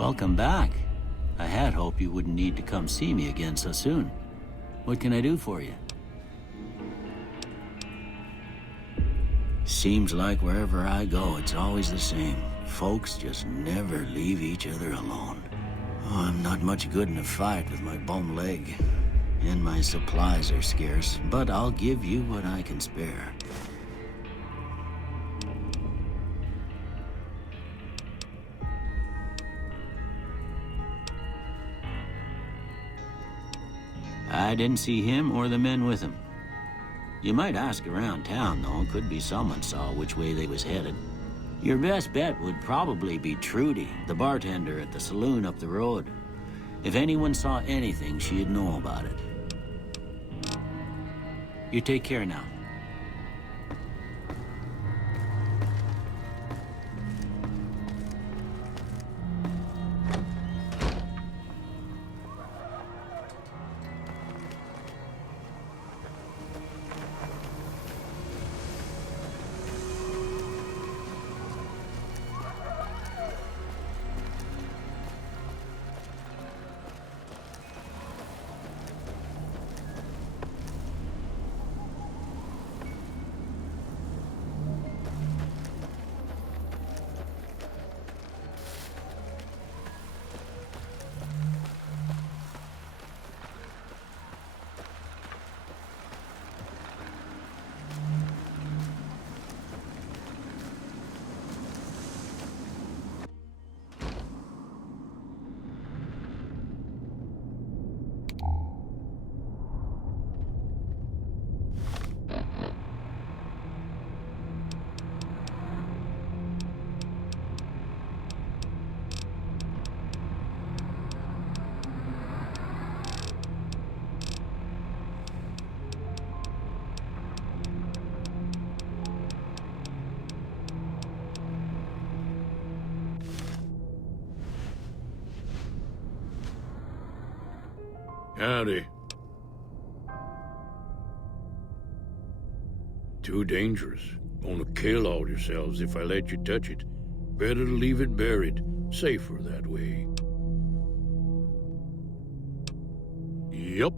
Welcome back. I had hoped you wouldn't need to come see me again so soon. What can I do for you? Seems like wherever I go, it's always the same. Folks just never leave each other alone. Oh, I'm not much good in a fight with my bum leg. And my supplies are scarce, but I'll give you what I can spare. I didn't see him or the men with him. You might ask around town, though. Could be someone saw which way they was headed. Your best bet would probably be Trudy, the bartender at the saloon up the road. If anyone saw anything, she'd know about it. You take care now. Howdy. Too dangerous. Gonna kill all yourselves if I let you touch it. Better to leave it buried. Safer that way. Yup.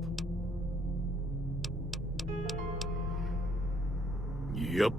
Yup.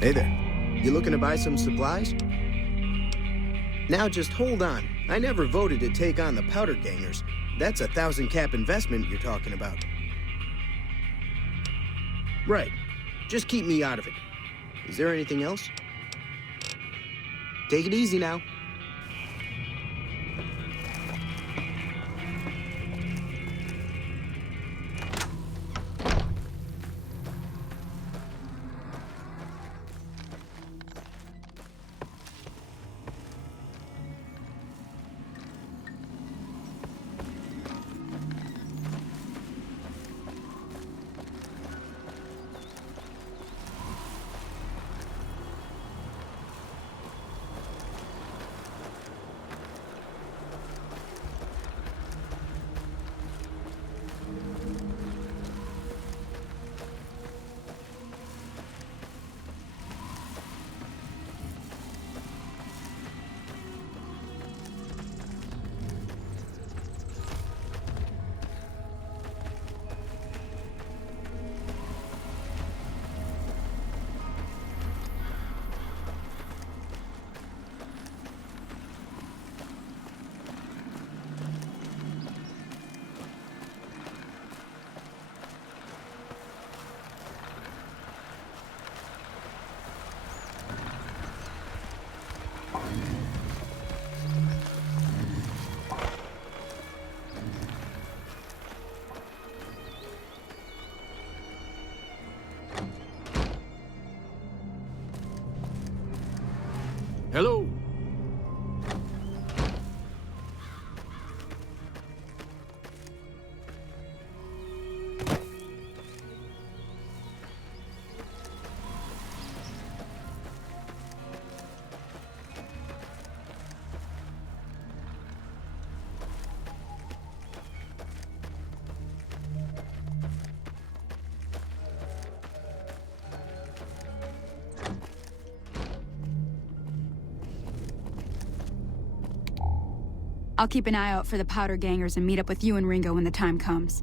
Hey there. You looking to buy some supplies? Now just hold on. I never voted to take on the powder gangers. That's a 1,000 cap investment you're talking about. Right. Just keep me out of it. Is there anything else? Take it easy now. Hello. I'll keep an eye out for the powder gangers and meet up with you and Ringo when the time comes.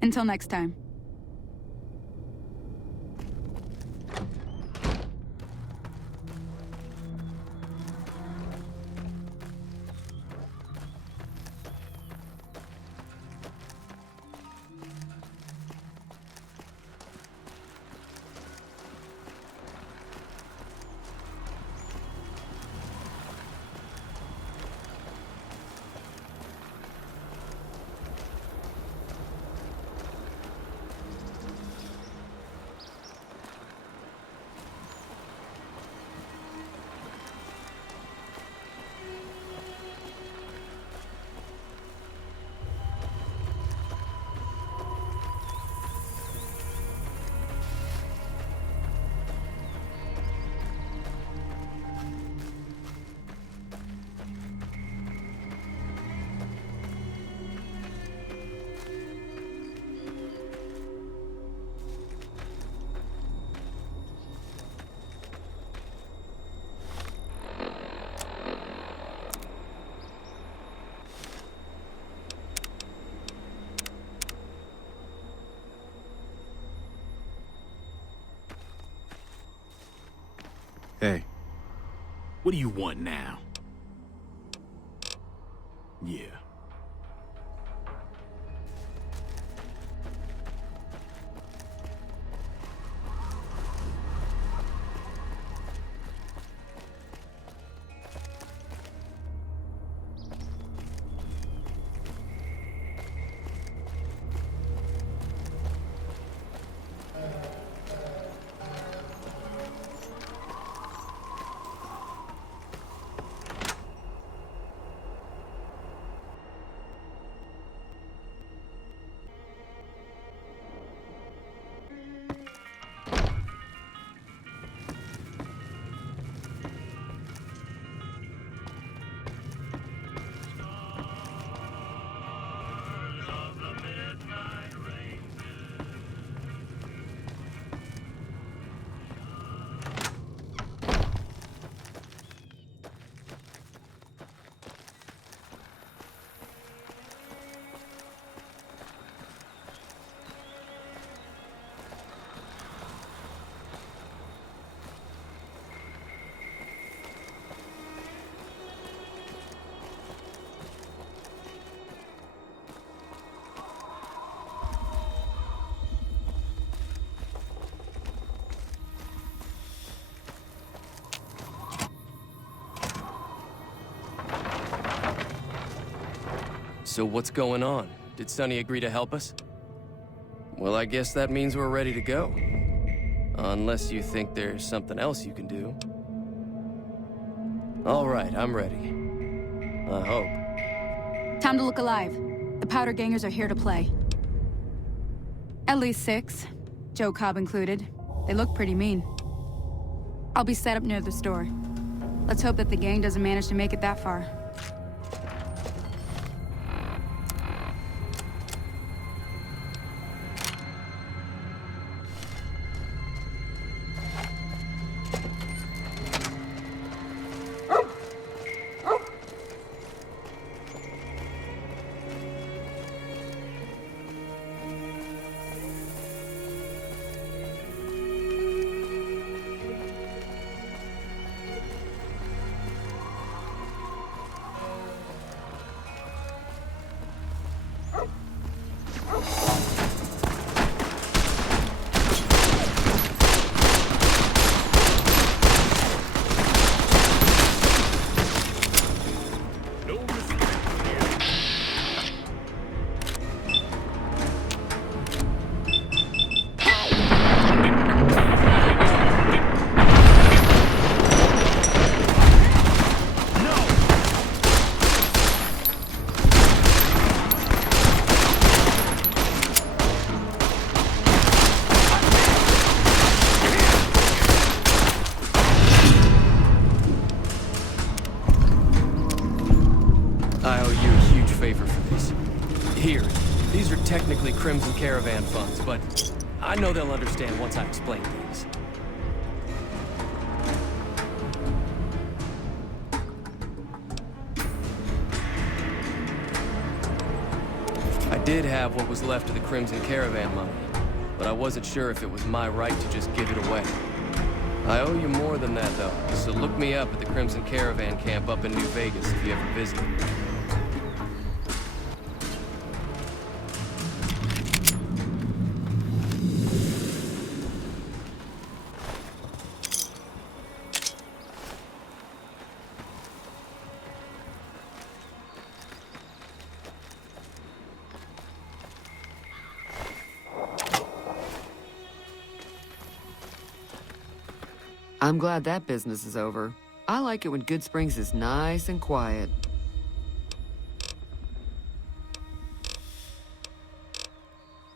Until next time. Hey, what do you want now? Yeah. So what's going on? Did Sonny agree to help us? Well, I guess that means we're ready to go. Unless you think there's something else you can do. All right, I'm ready. I hope. Time to look alive. The Powder Gangers are here to play. At least 6, Joe Cobb included. They look pretty mean. I'll be set up near the store. Let's hope that the gang doesn't manage to make it that far. Technically Crimson Caravan funds, but I know they'll understand once I explain things. I did have what was left of the Crimson Caravan money, but I wasn't sure if it was my right to just give it away. I owe you more than that, though, so look me up at the Crimson Caravan camp up in New Vegas if you ever visit. I'm glad that business is over. I like it when Good Springs is nice and quiet.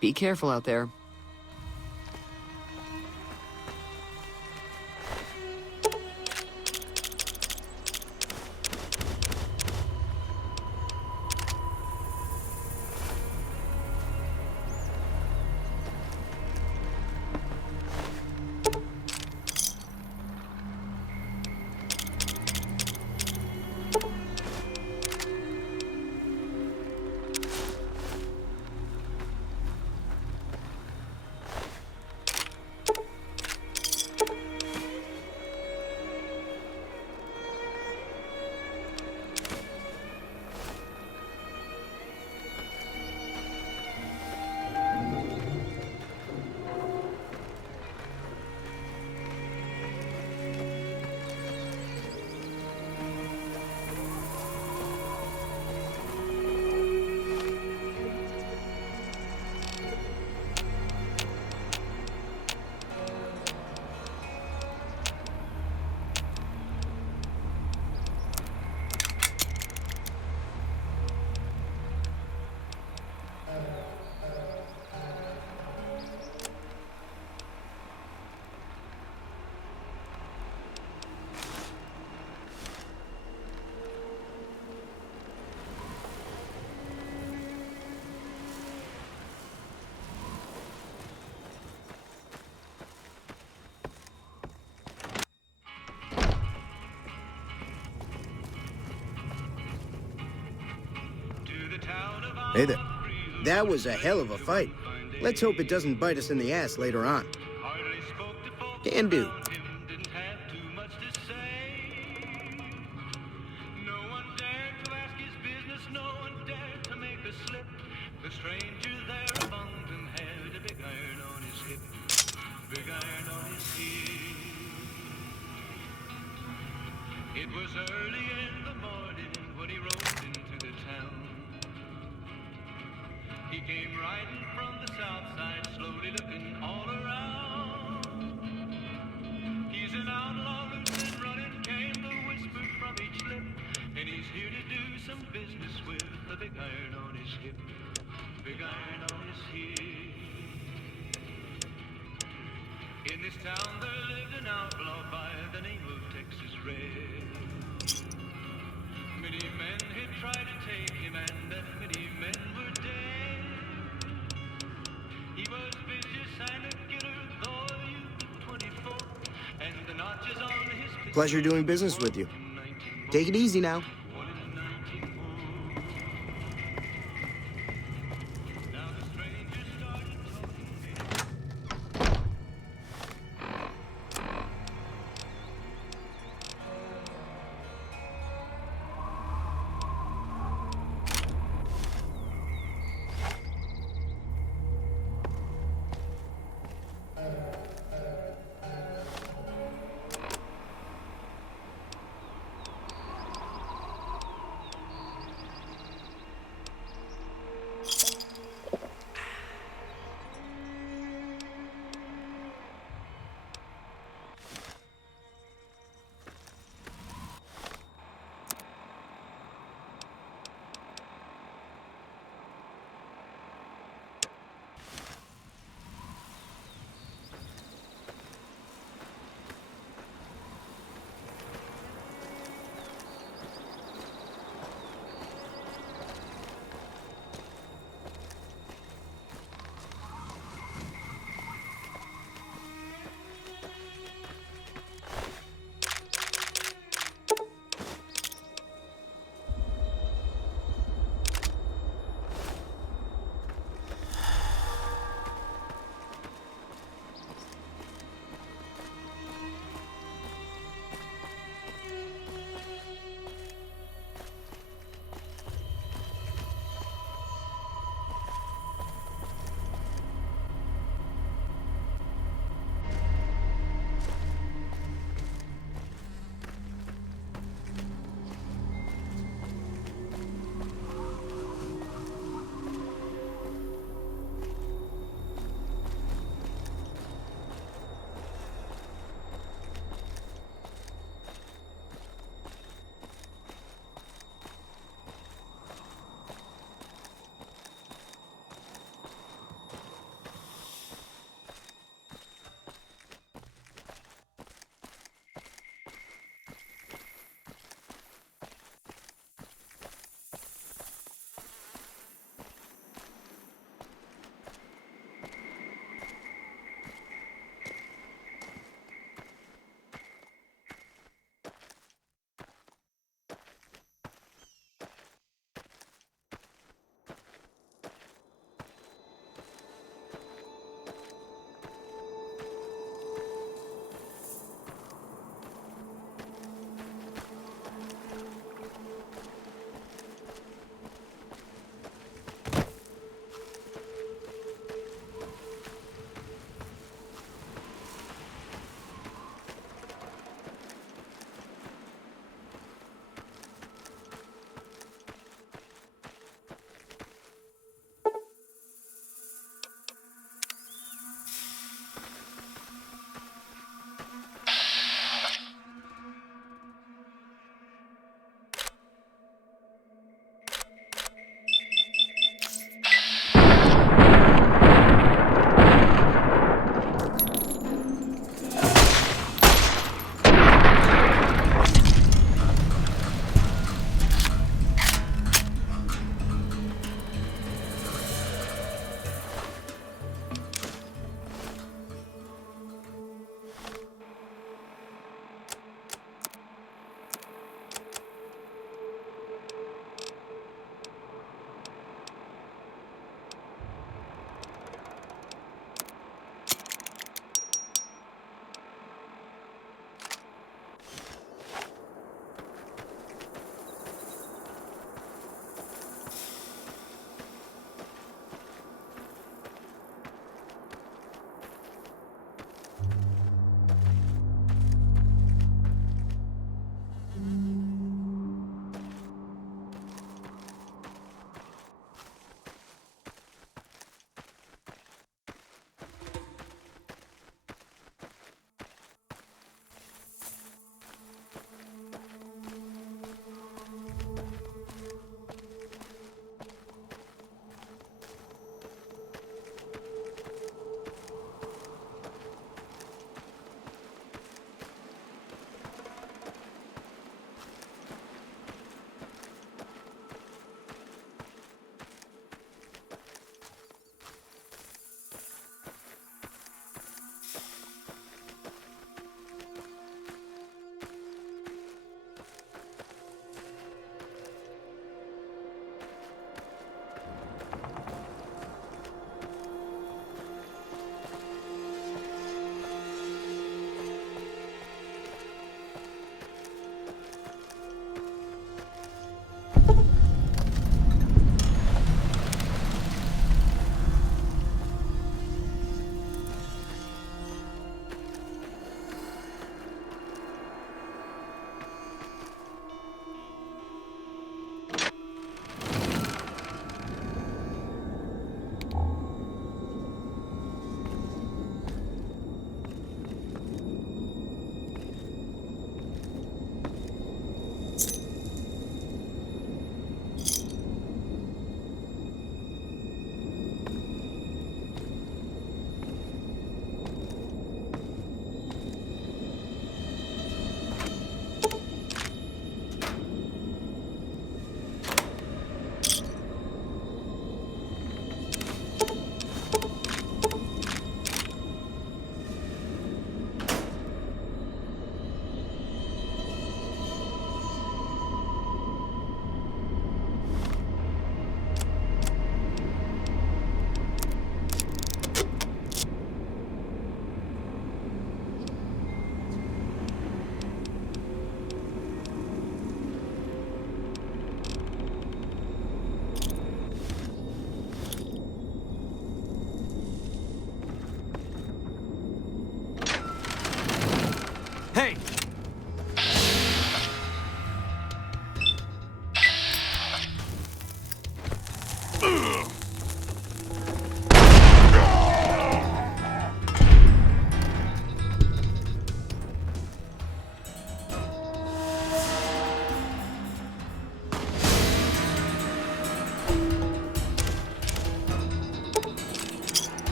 Be careful out there. Hey there. That was a hell of a fight. Let's hope it doesn't bite us in the ass later on. Can do. It was early in the morning when he rode into the town. He came riding from the south side, slowly looking all around. He's an outlaw, loose and running, came the whisper from each lip. And he's here to do some business with the big iron on his hip. Big iron on his hip. In this town there lived an outlaw by the name of Texas Red. Many men had tried to take him, and that many men were dead. He was vicious and a killer, though a youth of 24, and the notches on his pistol. Pleasure doing business with you. Take it easy now.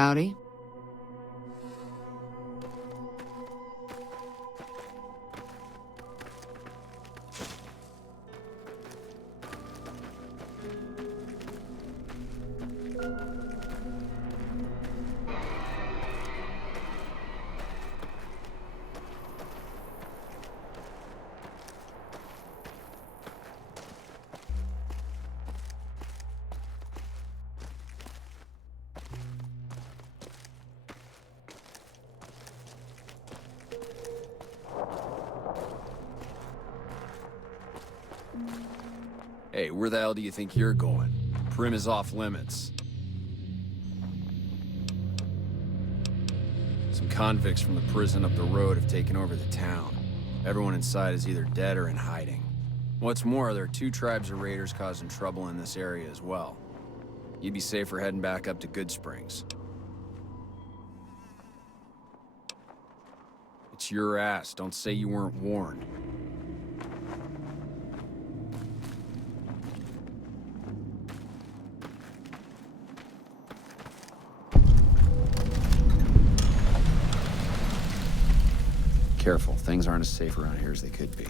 Howdy. Hey, where the hell do you think you're going? Prim is off limits. Some convicts from the prison up the road have taken over the town. Everyone inside is either dead or in hiding. What's more, there are 2 tribes of raiders causing trouble in this area as well. You'd be safer heading back up to Good Springs. It's your ass. Don't say you weren't warned. Careful, things aren't as safe around here as they could be.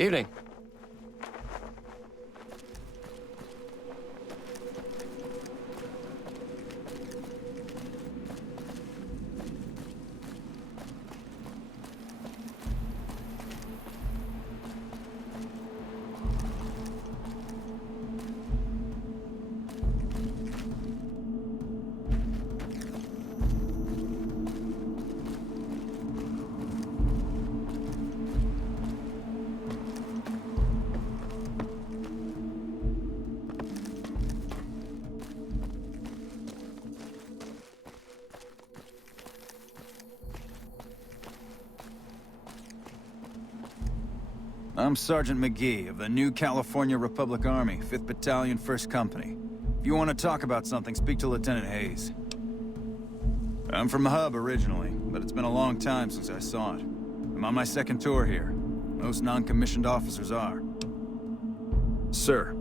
Evening. I'm Sergeant McGee of the New California Republic Army, 5th Battalion, 1st Company. If you want to talk about something, speak to Lieutenant Hayes. I'm from Hub originally, but it's been a long time since I saw it. I'm on my 2nd tour here. Most non-commissioned officers are. Sir.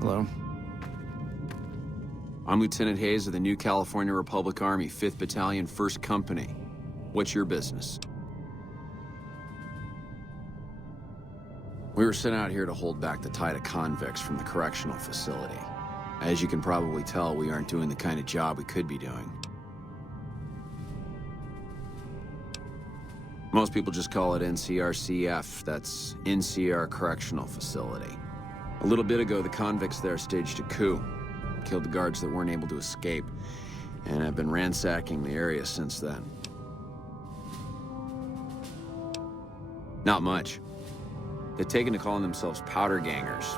Hello? I'm Lieutenant Hayes of the New California Republic Army, 5th Battalion, 1st Company. What's your business? We were sent out here to hold back the tide of convicts from the correctional facility. As you can probably tell, we aren't doing the kind of job we could be doing. Most people just call it NCRCF. That's NCR Correctional Facility. A little bit ago, the convicts there staged a coup. Killed the guards that weren't able to escape. And have been ransacking the area since then. Not much. They've taken to calling themselves powder gangers.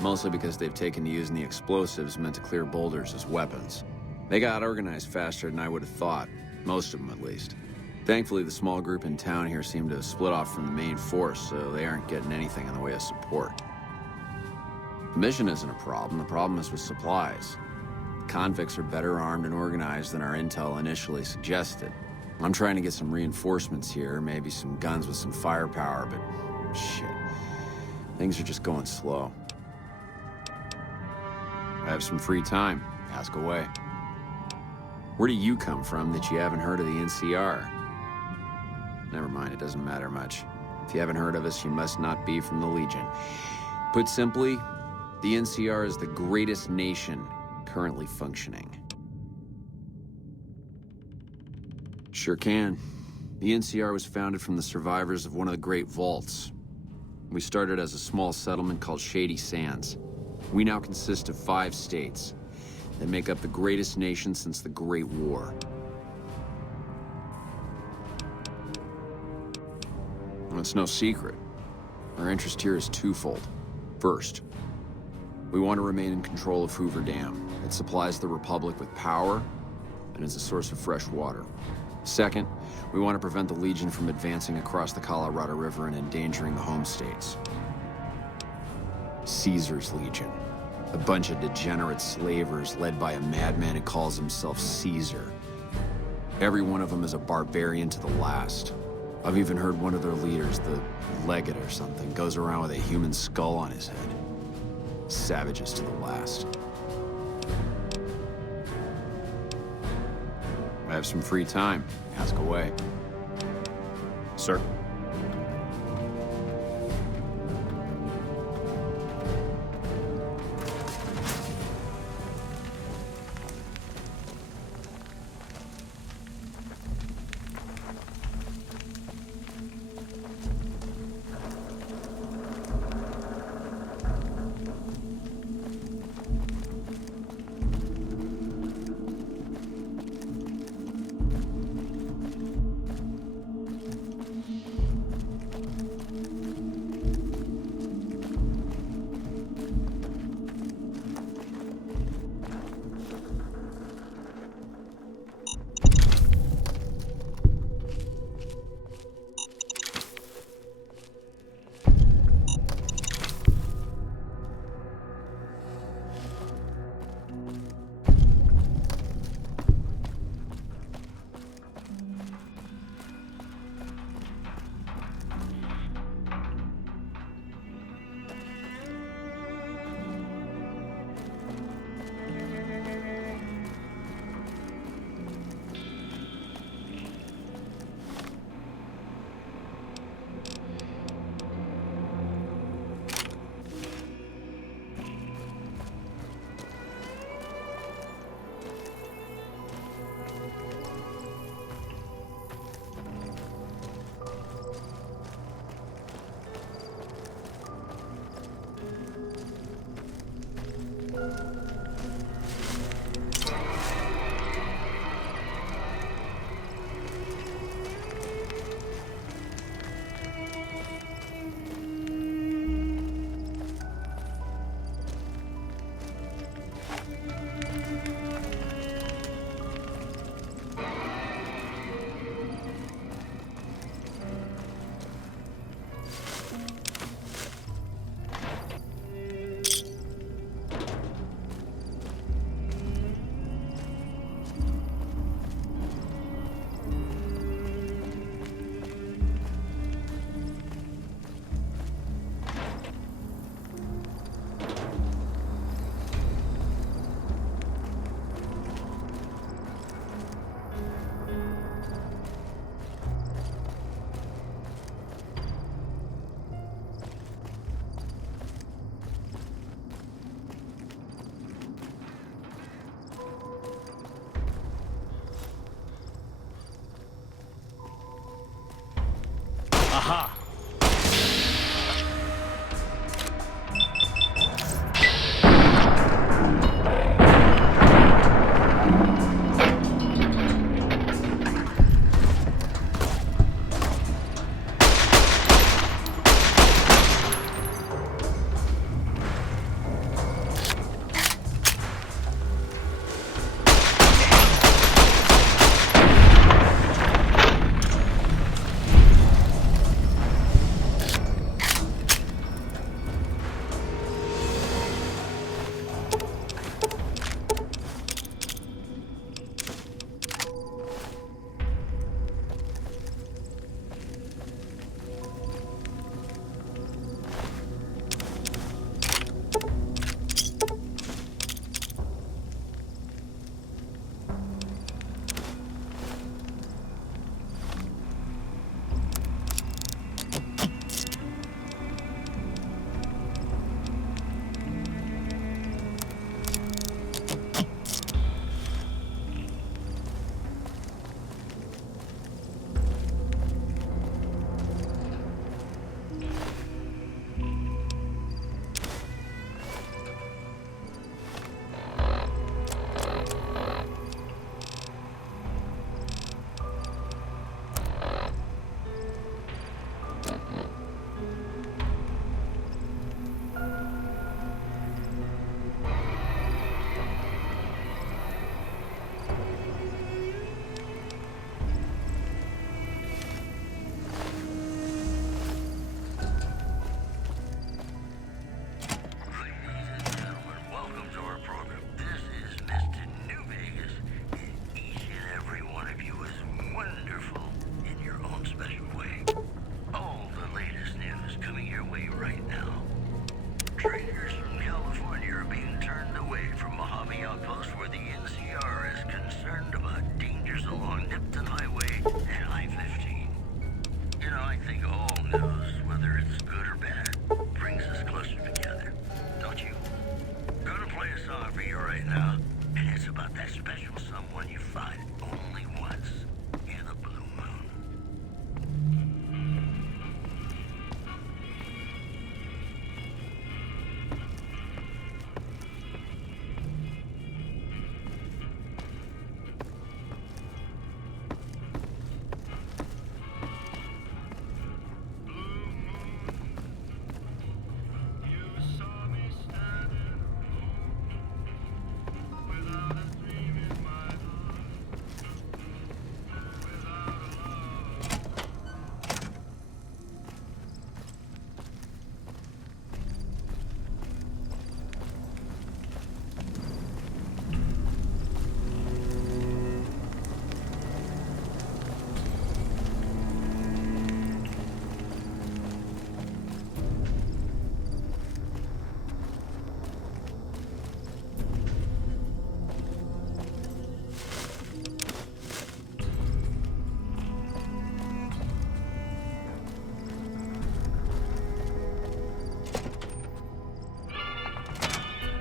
Mostly because they've taken to using the explosives meant to clear boulders as weapons. They got organized faster than I would have thought. Most of them, at least. Thankfully, the small group in town here seem to have split off from the main force, so they aren't getting anything in the way of support. The mission isn't a problem. The problem is with supplies. The convicts are better armed and organized than our intel initially suggested. I'm trying to get some reinforcements here, maybe some guns with some firepower, but shit. Things are just going slow. I have some free time. Ask away. Where do you come from that you haven't heard of the NCR? Never mind, it doesn't matter much. If you haven't heard of us, you must not be from the Legion. Put simply, the NCR is the greatest nation currently functioning. Sure can. The NCR was founded from the survivors of one of the Great Vaults. We started as a small settlement called Shady Sands. We now consist of 5 states that make up the greatest nation since the Great War. And it's no secret. Our interest here is twofold. First, we want to remain in control of Hoover Dam. It supplies the Republic with power and is a source of fresh water. Second, we want to prevent the Legion from advancing across the Colorado River and endangering the home states. Caesar's Legion. A bunch of degenerate slavers led by a madman who calls himself Caesar. Every one of them is a barbarian to the last. I've even heard one of their leaders, the Legate or something, goes around with a human skull on his head. Savages to the last. I have some free time. Ask away. Sir? Aha!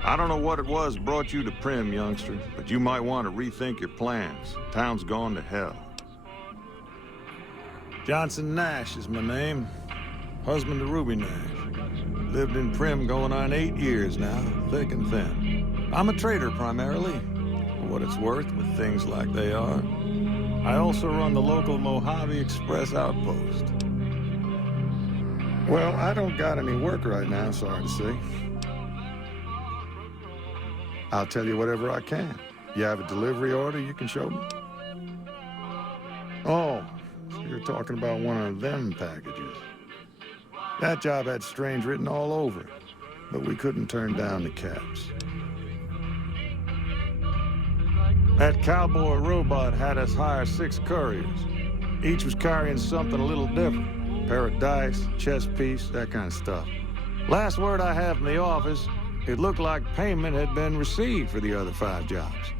I don't know what it was brought you to Prim, youngster, but you might want to rethink your plans. Town's gone to hell. Johnson Nash is my name. Husband to Ruby Nash. Lived in Prim going on 8 years now, thick and thin. I'm a trader primarily, for what it's worth with things like they are. I also run the local Mojave Express outpost. Well, I don't got any work right now, sorry to say. I'll tell you whatever I can. You have a delivery order you can show me? Oh, so you're talking about one of them packages. That job had strange written all over it, but we couldn't turn down the caps. That cowboy robot had us hire 6 couriers. Each was carrying something a little different. Pair of dice, chess piece, that kind of stuff. Last word I have from the office, it looked like payment had been received for the other 5 jobs.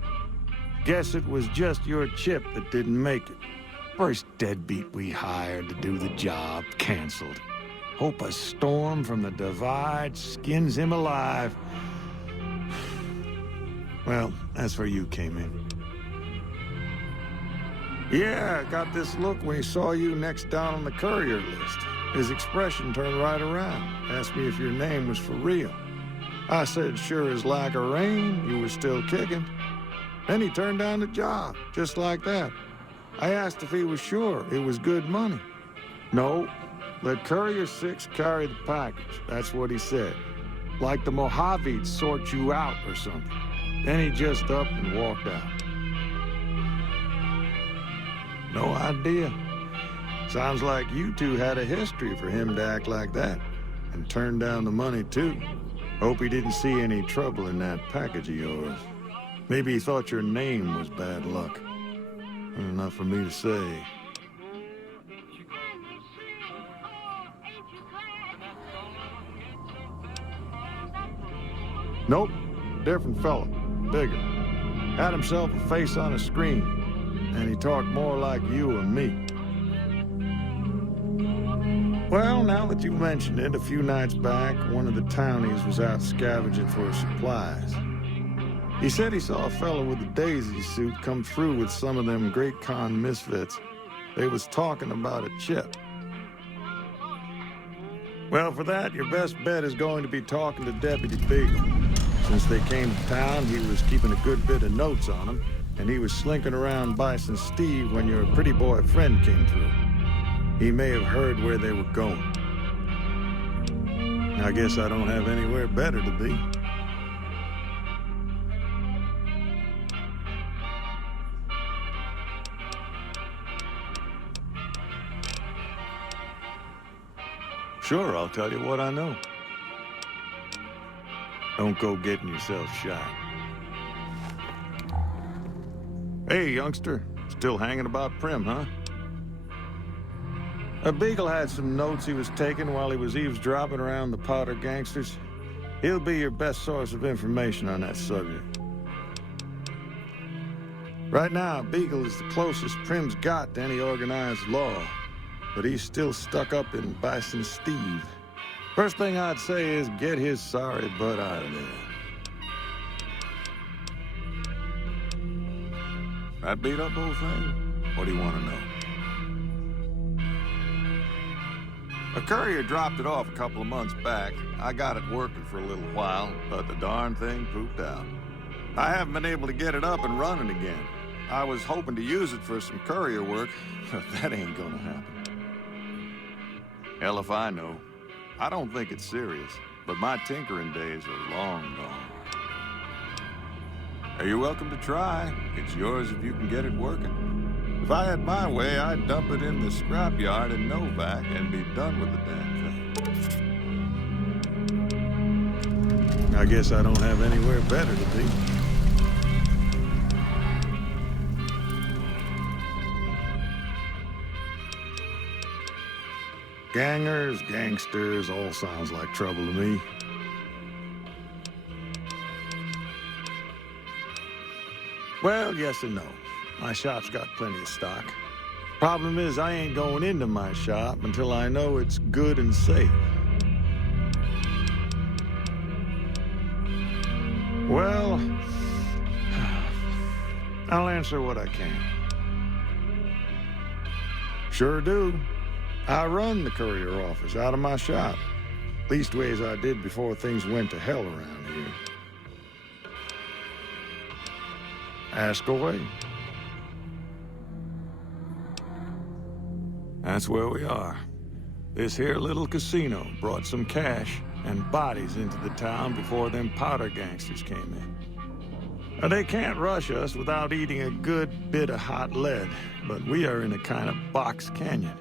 Guess it was just your chip that didn't make it. First deadbeat we hired to do the job canceled. Hope a storm from the divide skins him alive. Well, that's where you came in. Yeah, I got this look when he saw you next down on the courier list. His expression turned right around, asked me if your name was for real. I said, sure as like a rain, you were still kicking. Then he turned down the job, just like that. I asked if he was sure it was good money. No, let Courier 6 carry the package, that's what he said. Like the Mojaves sort you out or something. Then he just up and walked out. No idea. Sounds like you two had a history for him to act like that. And turn down the money, too. Hope he didn't see any trouble in that package of yours. Maybe he thought your name was bad luck. Enough for me to say. Nope. Different fella. Bigger. Had himself a face on a screen. And he talked more like you and me. Well, now that you mentioned it, a few nights back, one of the townies was out scavenging for supplies. He said he saw a fellow with a daisy suit come through with some of them Great Con misfits. They was talking about a chip. Well, for that, your best bet is going to be talking to Deputy Beagle. Since they came to town, he was keeping a good bit of notes on them, and he was slinking around Bison Steve when your pretty boy friend came through. He may have heard where they were going. I guess I don't have anywhere better to be. Sure, I'll tell you what I know. Don't go getting yourself shot. Hey, youngster. Still hanging about Prim, huh? Beagle had some notes he was taking while he was eavesdropping around the Powder gangsters. He'll be your best source of information on that subject. Right now, Beagle is the closest Prim's got to any organized law, but he's still stuck up in Bison Steve. First thing I'd say is get his sorry butt out of there. That beat up old thing? What do you want to know? A courier dropped it off a couple of months back. I got it working for a little while, but the darn thing pooped out. I haven't been able to get it up and running again. I was hoping to use it for some courier work, but that ain't gonna happen. Hell if I know. I don't think it's serious, but my tinkering days are long gone. You're welcome to try. It's yours if you can get it working. If I had my way, I'd dump it in the scrapyard in Novak and be done with the damn thing. I guess I don't have anywhere better to be. Gangers, gangsters, all sounds like trouble to me. Well, yes and no. My shop's got plenty of stock. Problem is, I ain't going into my shop until I know it's good and safe. Well, I'll answer what I can. Sure do. I run the courier office out of my shop. Leastways I did before things went to hell around here. Ask away. That's where we are. This here little casino brought some cash and bodies into the town before them powder gangsters came in. Now, they can't rush us without eating a good bit of hot lead, but we are in a kind of box canyon.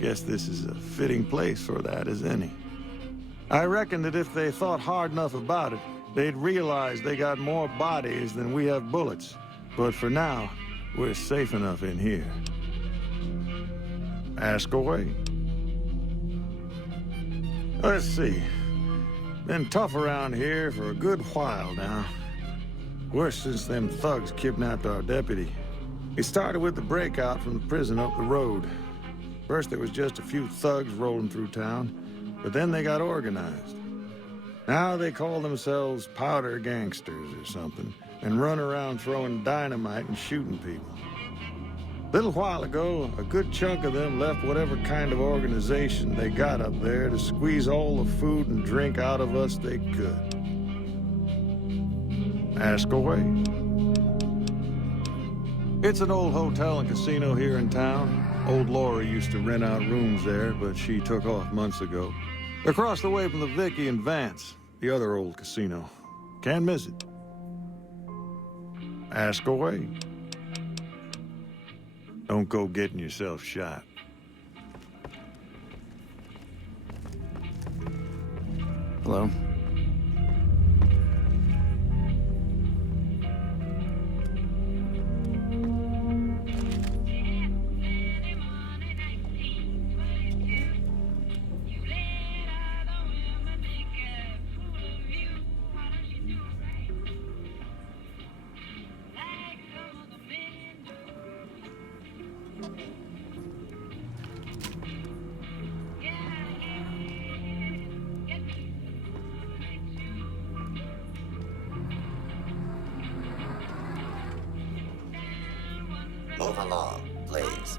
Guess this is a fitting place for that as any. I reckon that if they thought hard enough about it, they'd realize they got more bodies than we have bullets. But for now, we're safe enough in here. Ask away. Let's see. Been tough around here for a good while now. Worse since them thugs kidnapped our deputy. It started with the breakout from the prison up the road. First there was just a few thugs rolling through town, but then they got organized. Now they call themselves powder gangsters or something, and run around throwing dynamite and shooting people. Little while ago, a good chunk of them left whatever kind of organization they got up there to squeeze all the food and drink out of us they could. Ask away. It's an old hotel and casino here in town. Old Laura used to rent out rooms there, but she took off months ago. Across the way from the Vicky and Vance, the other old casino. Can't miss it. Ask away. Don't go getting yourself shot. Hello? Move along, please.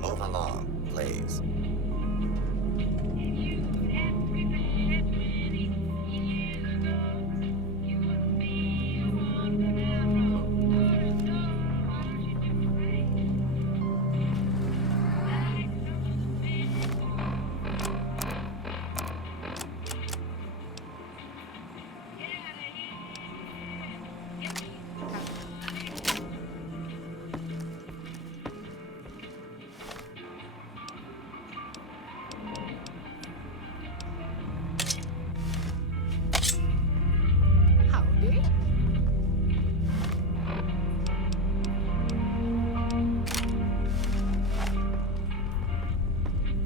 Move along, please.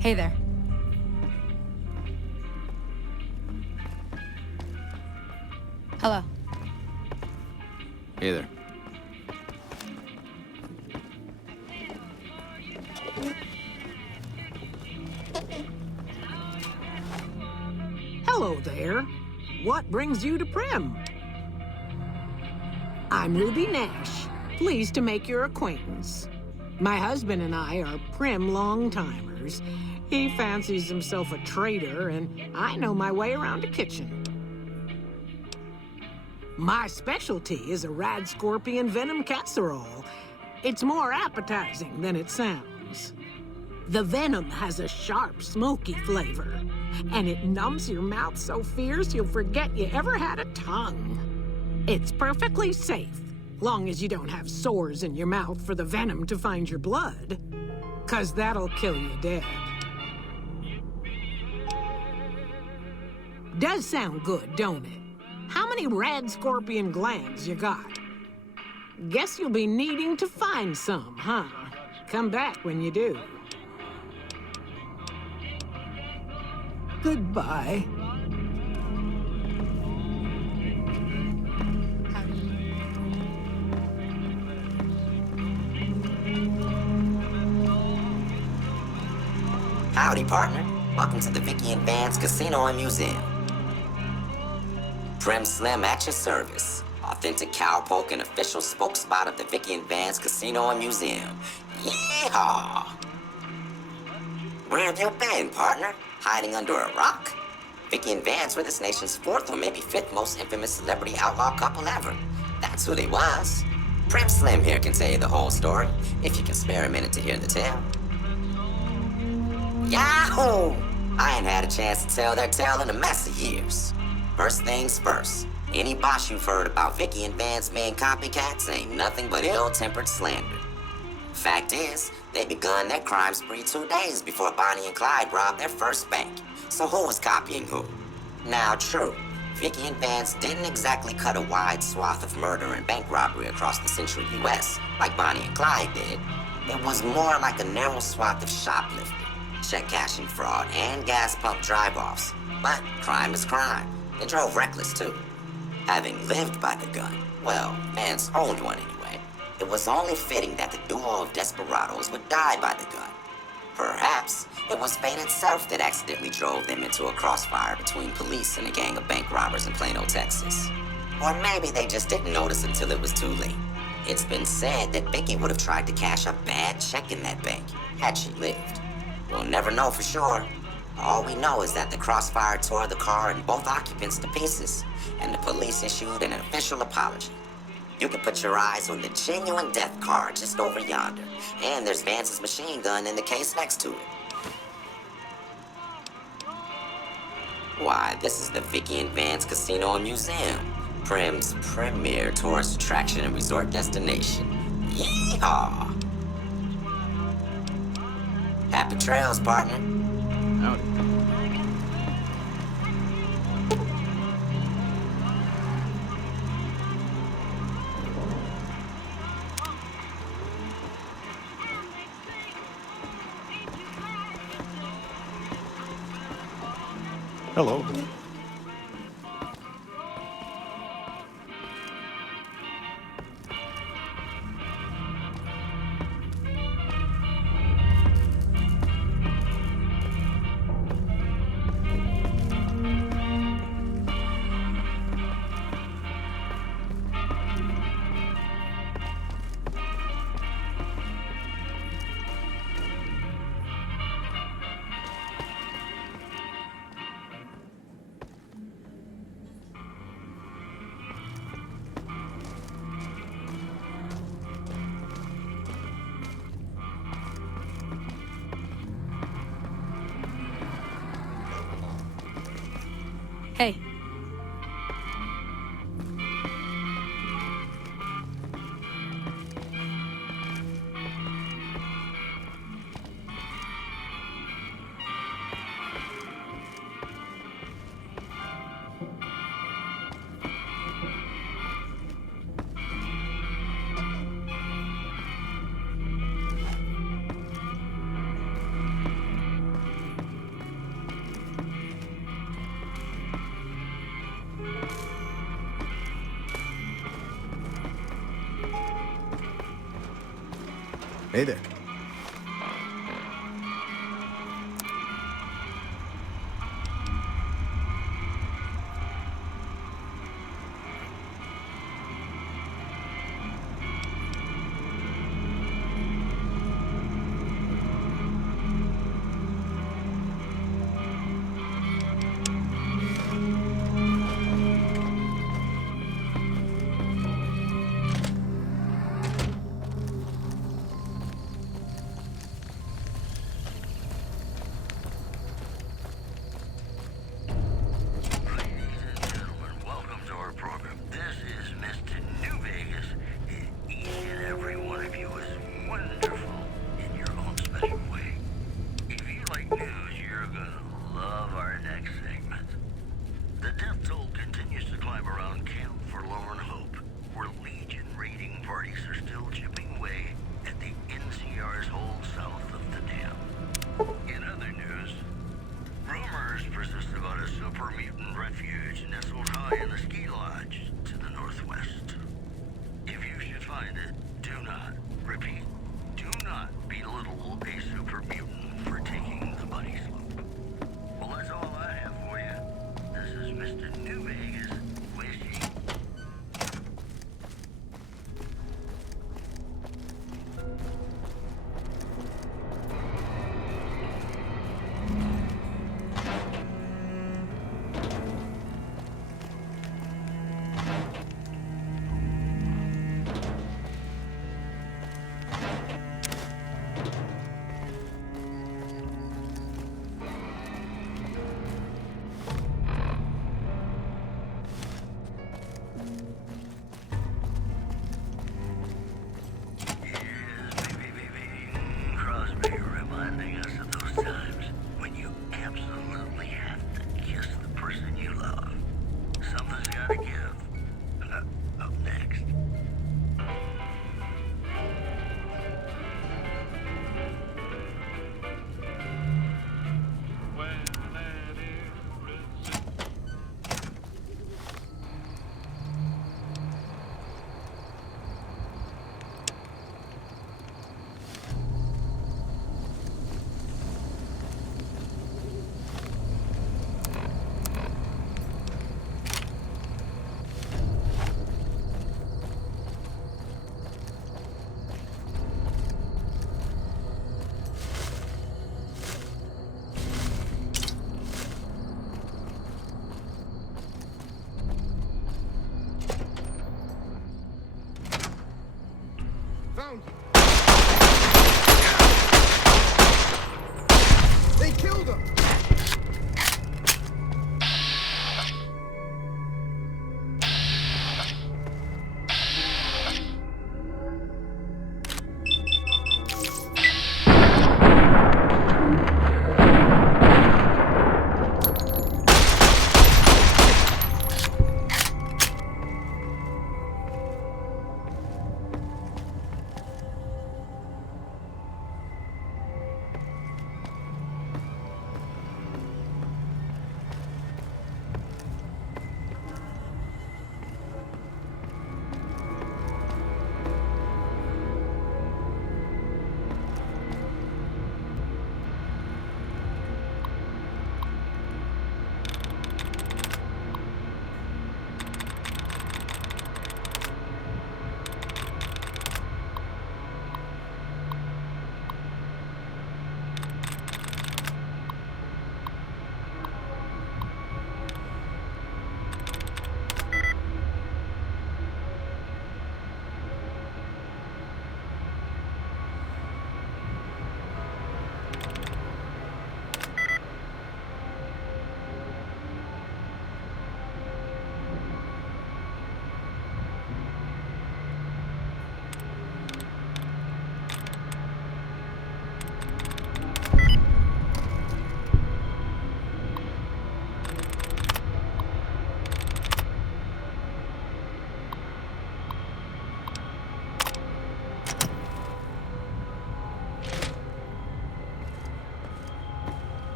Hey there. Hello. Hey there. Hello there. What brings you to Prim? I'm Ruby Nash. Pleased to make your acquaintance. My husband and I are Prim long-timers. He fancies himself a trader, and I know my way around a kitchen. My specialty is a rad scorpion venom casserole. It's more appetizing than it sounds. The venom has a sharp, smoky flavor, and it numbs your mouth so fierce you'll forget you ever had a tongue. It's perfectly safe, long as you don't have sores in your mouth for the venom to find your blood, 'cause that'll kill you dead. Does sound good, don't it? How many rad scorpion glands you got? Guess you'll be needing to find some, huh? Come back when you do. Goodbye. Howdy, partner. Welcome to the Vicky and Vance Casino and Museum. Prim Slim at your service. Authentic cowpoke and official spokespot of the Vicky and Vance Casino and Museum. Yeehaw! Where have you been, partner? Hiding under a rock? Vicky and Vance were this nation's fourth or maybe fifth most infamous celebrity outlaw couple ever. That's who they was. Prim Slim here can tell you the whole story, if you can spare a minute to hear the tale. Yahoo! I ain't had a chance to tell their tale in a mess of years. First things first, Any bosh you've heard about Vicky and Van's main copycats ain't nothing but ill-tempered slander. Fact is, they begun their crime spree 2 days before Bonnie and Clyde robbed their first bank. So who was copying who? Now, true, Vicky and Vance didn't exactly cut a wide swath of murder and bank robbery across the central U.S. like Bonnie and Clyde did. It was more like a narrow swath of shoplifting, check cashing fraud, and gas pump drive-offs. But crime is crime. They drove reckless, too. Having lived by the gun, well, Vance owned one anyway, it was only fitting that the duo of desperados would die by the gun. Perhaps it was fate itself that accidentally drove them into a crossfire between police and a gang of bank robbers in Plano, Texas. Or maybe they just didn't notice until it was too late. It's been said that Vicky would have tried to cash a bad check in that bank had she lived. We'll never know for sure. All we know is that the crossfire tore the car and both occupants to pieces, and the police issued an official apology. You can put your eyes on the genuine death car just over yonder, and there's Vance's machine gun in the case next to it. Why, this is the Vicky and Vance Casino and Museum, Prim's premier tourist attraction and resort destination. Yeehaw! Happy trails, partner. Howdy. Hello. Hey. Hey there. killed him!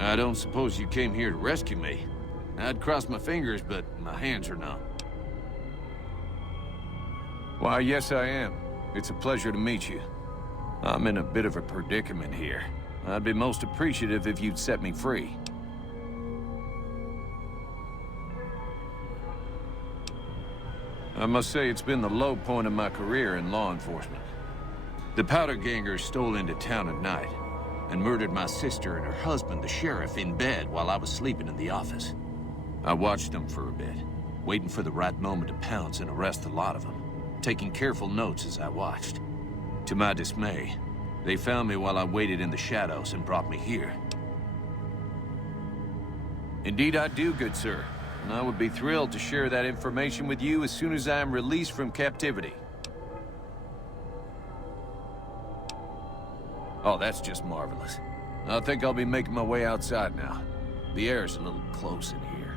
I don't suppose you came here to rescue me. I'd cross my fingers, but my hands are numb. Why, yes I am. It's a pleasure to meet you. I'm in a bit of a predicament here. I'd be most appreciative if you'd set me free. I must say it's been the low point of my career in law enforcement. The powder gangers stole into town at night and murdered my sister and her husband, the sheriff, in bed while I was sleeping in the office. I watched them for a bit, waiting for the right moment to pounce and arrest the lot of them, taking careful notes as I watched. To my dismay, they found me while I waited in the shadows and brought me here. Indeed I do, good sir. And I would be thrilled to share that information with you as soon as I am released from captivity. Oh, that's just marvelous. I think I'll be making my way outside now. The air's a little close in here.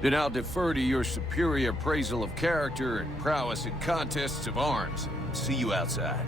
Then I'll defer to your superior appraisal of character and prowess in contests of arms. See you outside.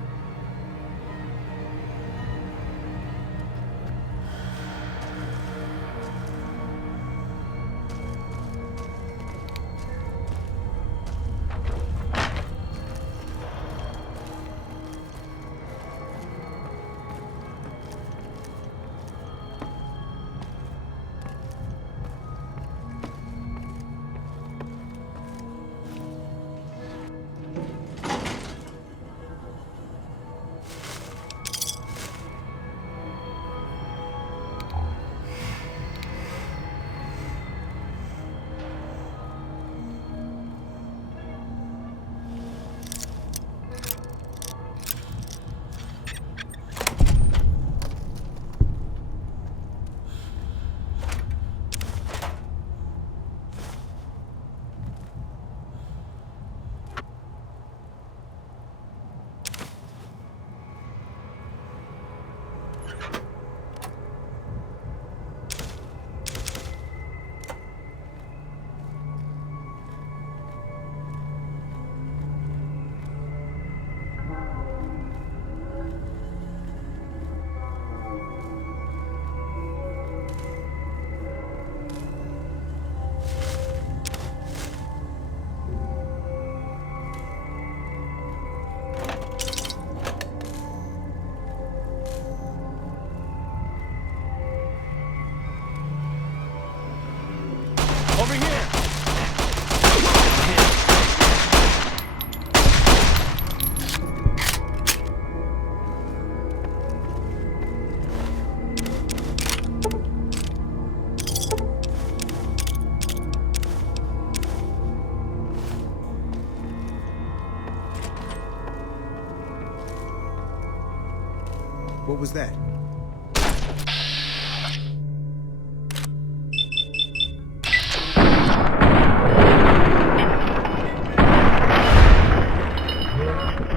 What was that?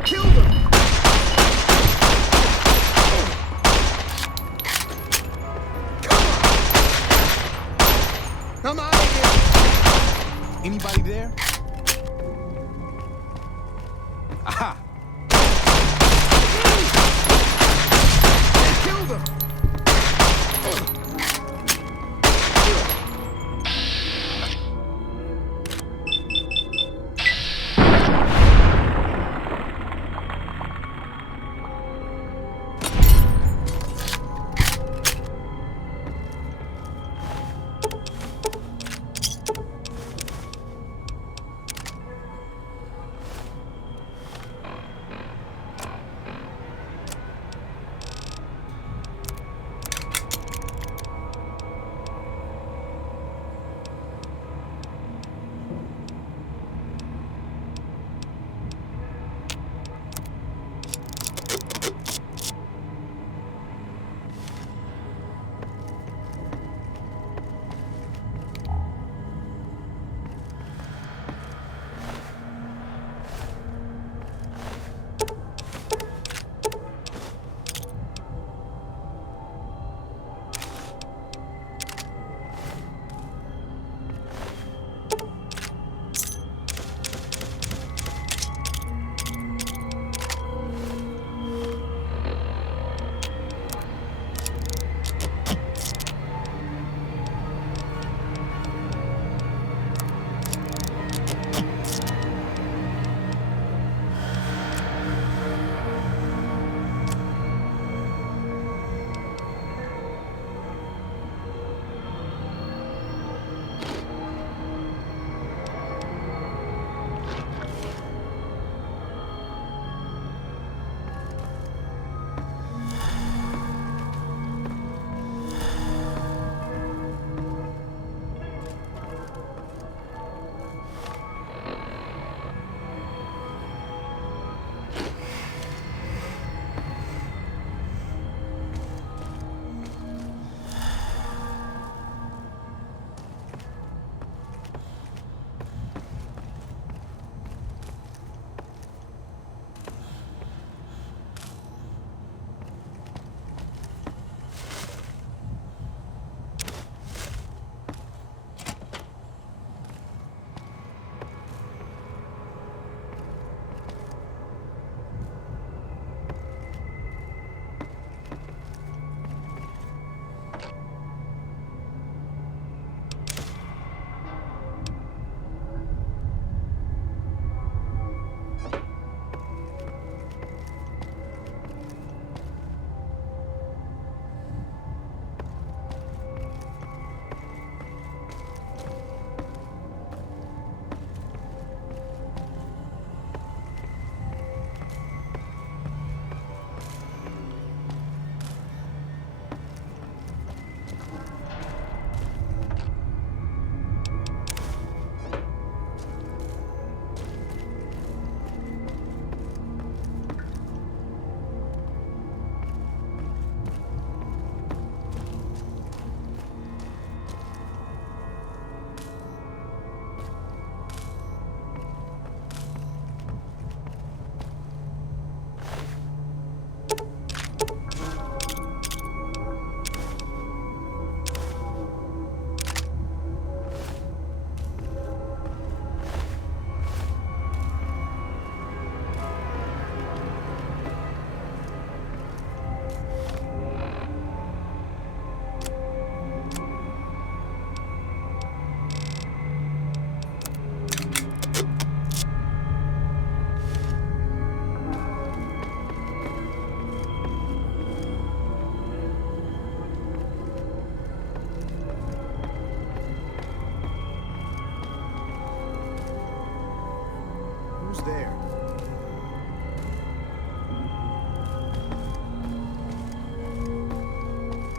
Kill them! Come on! I'm out of here! Anybody there? Aha! Kill them!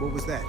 What was that?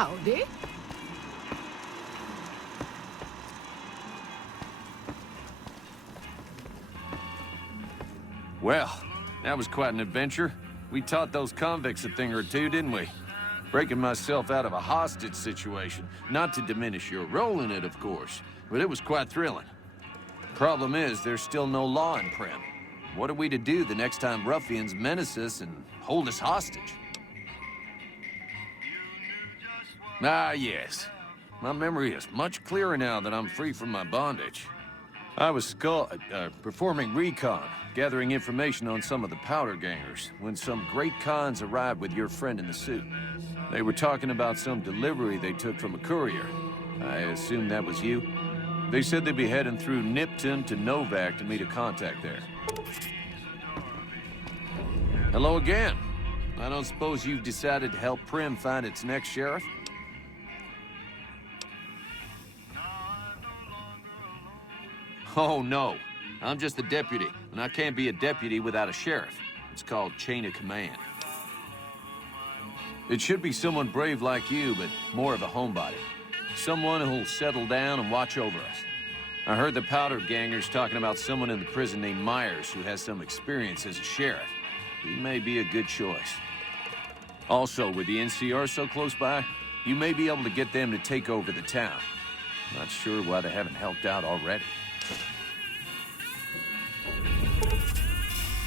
Howdy. Well, that was quite an adventure. We taught those convicts a thing or two, didn't we? Breaking myself out of a hostage situation. Not to diminish your role in it, of course, but it was quite thrilling. Problem is, there's still no law in Prim. What are we to do the next time ruffians menace us and hold us hostage? Ah, yes. My memory is much clearer now that I'm free from my bondage. I was performing recon, gathering information on some of the powder gangers, when some great cons arrived with your friend in the suit. They were talking about some delivery they took from a courier. I assume that was you? They said they'd be heading through Nipton to Novak to meet a contact there. Hello again. I don't suppose you've decided to help Prim find its next sheriff? Oh, no. I'm just a deputy, and I can't be a deputy without a sheriff. It's called chain of command. It should be someone brave like you, but more of a homebody. Someone who'll settle down and watch over us. I heard the powder gangers talking about someone in the prison named Myers who has some experience as a sheriff. He may be a good choice. Also, with the NCR so close by, you may be able to get them to take over the town. Not sure why they haven't helped out already.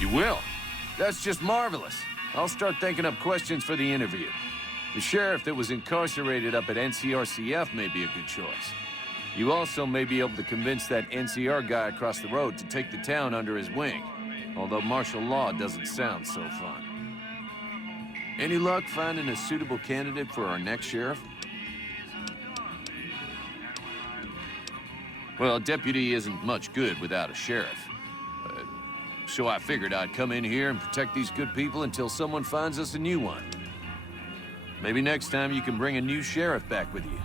You will? That's just marvelous. I'll start thinking up questions for the interview. The sheriff that was incarcerated up at NCRCF may be a good choice. You also may be able to convince that NCR guy across the road to take the town under his wing. Although martial law doesn't sound so fun. Any luck finding a suitable candidate for our next sheriff? Well, a deputy isn't much good without a sheriff. So I figured I'd come in here and protect these good people until someone finds us a new one. Maybe next time you can bring a new sheriff back with you.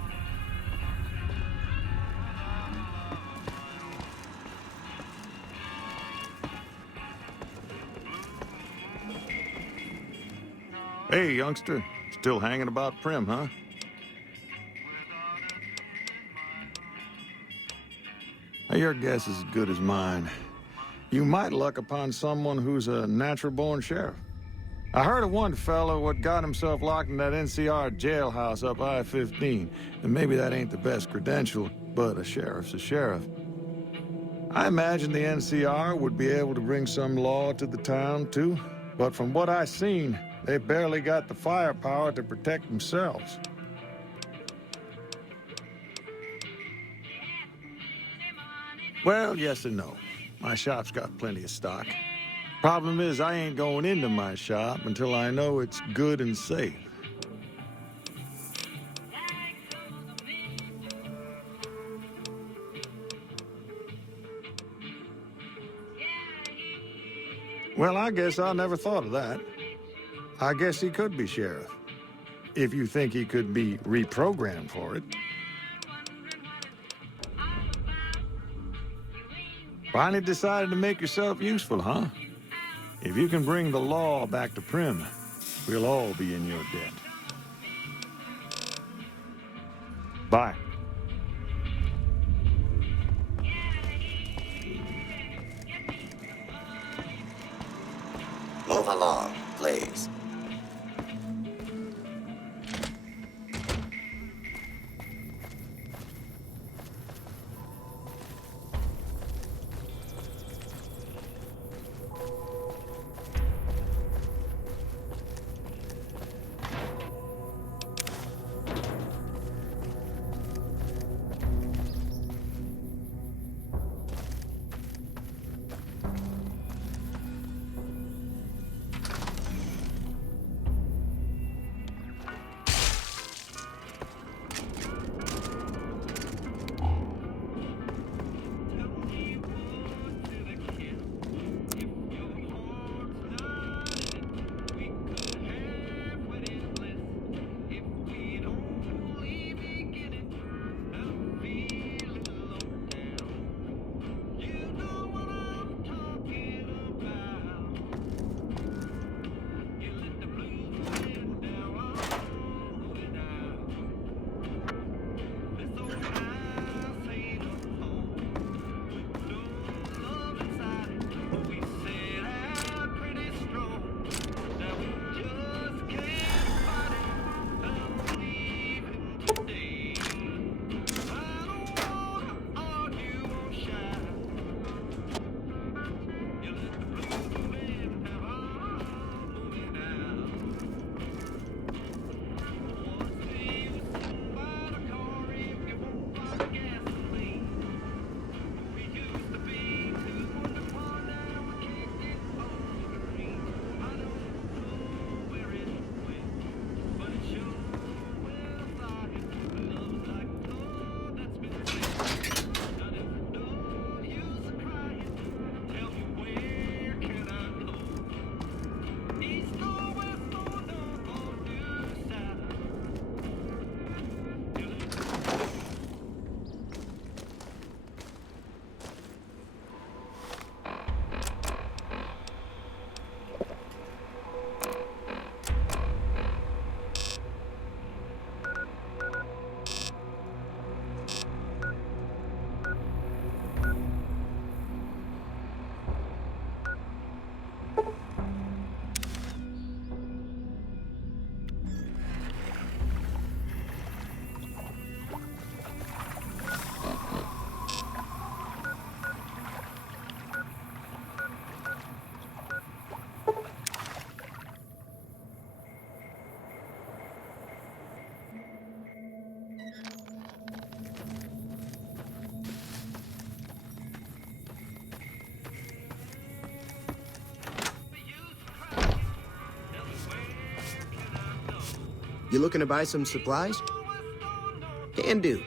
Hey, youngster. Still hanging about Prim, huh? Your guess is as good as mine. You might luck upon someone who's a natural-born sheriff. I heard of one fellow what got himself locked in that NCR jailhouse up I-15, and maybe that ain't the best credential, but a sheriff's a sheriff. I imagine the NCR would be able to bring some law to the town, too, but from what I've seen, they barely got the firepower to protect themselves. Well, yes and no. My shop's got plenty of stock. Problem is, I ain't going into my shop until I know it's good and safe. Well, I guess I never thought of that. I guess he could be sheriff. If you think he could be reprogrammed for it. Finally decided to make yourself useful, huh? If you can bring the law back to Prim, we'll all be in your debt. Bye. Move along, please. You looking to buy some supplies? Can do.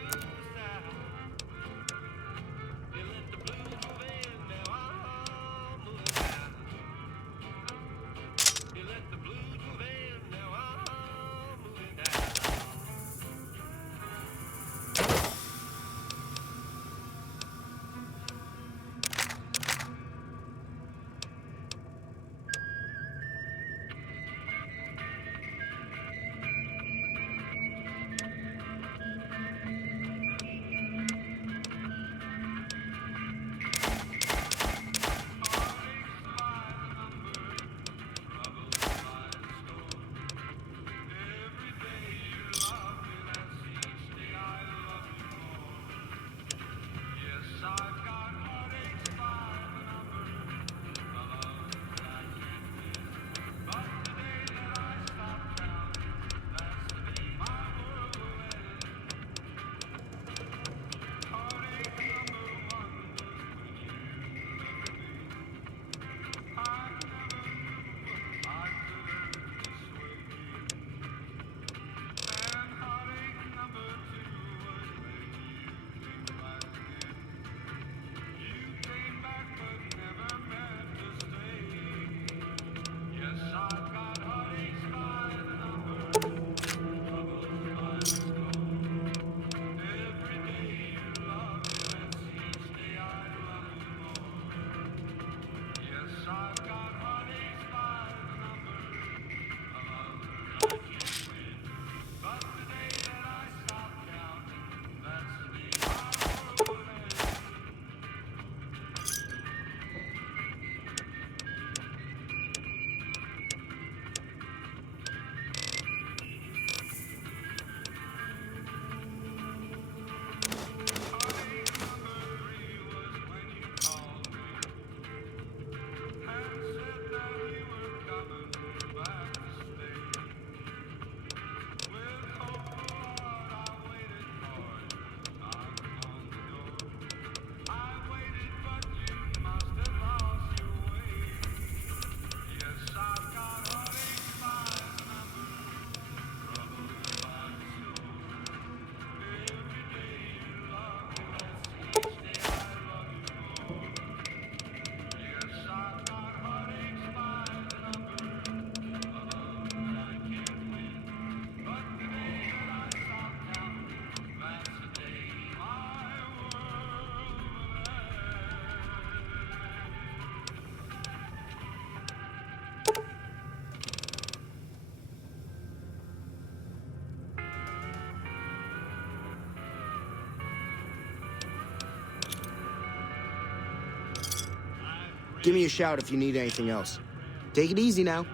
Give me a shout if you need anything else. Take it easy now.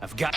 I've got...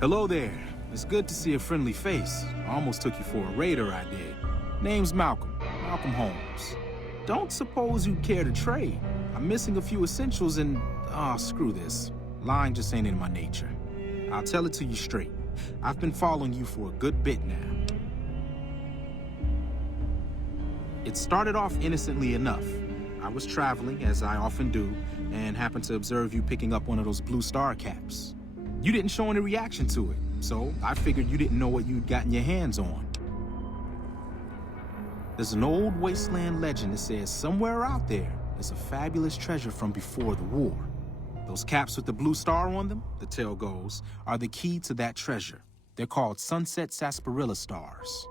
Hello there. It's good to see a friendly face. I almost took you for a raider, I did. Name's Malcolm. Malcolm Holmes. Don't suppose you'd care to trade. I'm missing a few essentials and... screw this. Lying just ain't in my nature. I'll tell it to you straight. I've been following you for a good bit now. It started off innocently enough. I was traveling, as I often do, and happened to observe you picking up one of those blue star caps. You didn't show any reaction to it, so I figured you didn't know what you'd gotten your hands on. There's an old wasteland legend that says somewhere out there is a fabulous treasure from before the war. Those caps with the blue star on them, the tale goes, are the key to that treasure. They're called sunset sarsaparilla stars.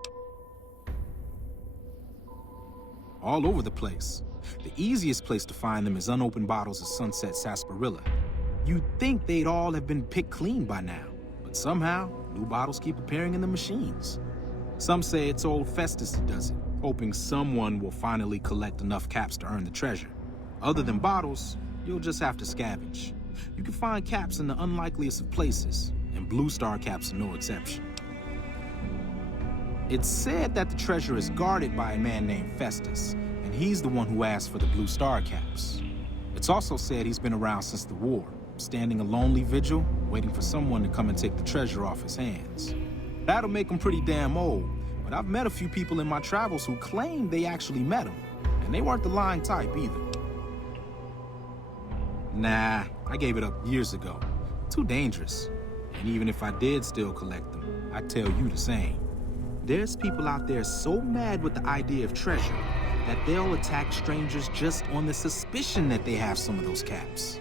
All over the place. The easiest place to find them is unopened bottles of sunset sarsaparilla. You'd think they'd all have been picked clean by now, but somehow, new bottles keep appearing in the machines. Some say it's old Festus that does it, hoping someone will finally collect enough caps to earn the treasure. Other than bottles, you'll just have to scavenge. You can find caps in the unlikeliest of places, and blue star caps are no exception. It's said that the treasure is guarded by a man named Festus, and he's the one who asked for the blue star caps. It's also said he's been around since the war, standing a lonely vigil, waiting for someone to come and take the treasure off his hands. That'll make him pretty damn old, but I've met a few people in my travels who claim they actually met him, and they weren't the lying type either. Nah, I gave it up years ago. Too dangerous. And even if I did still collect them, I'd tell you the same. There's people out there so mad with the idea of treasure that they'll attack strangers just on the suspicion that they have some of those caps.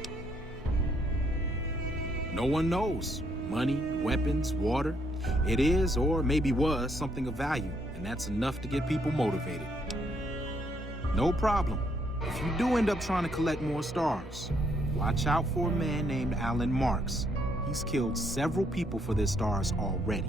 No one knows. Money, weapons, water. It is, or maybe was, something of value, and that's enough to get people motivated. No problem. If you do end up trying to collect more stars, watch out for a man named Alan Marks. He's killed several people for their stars already.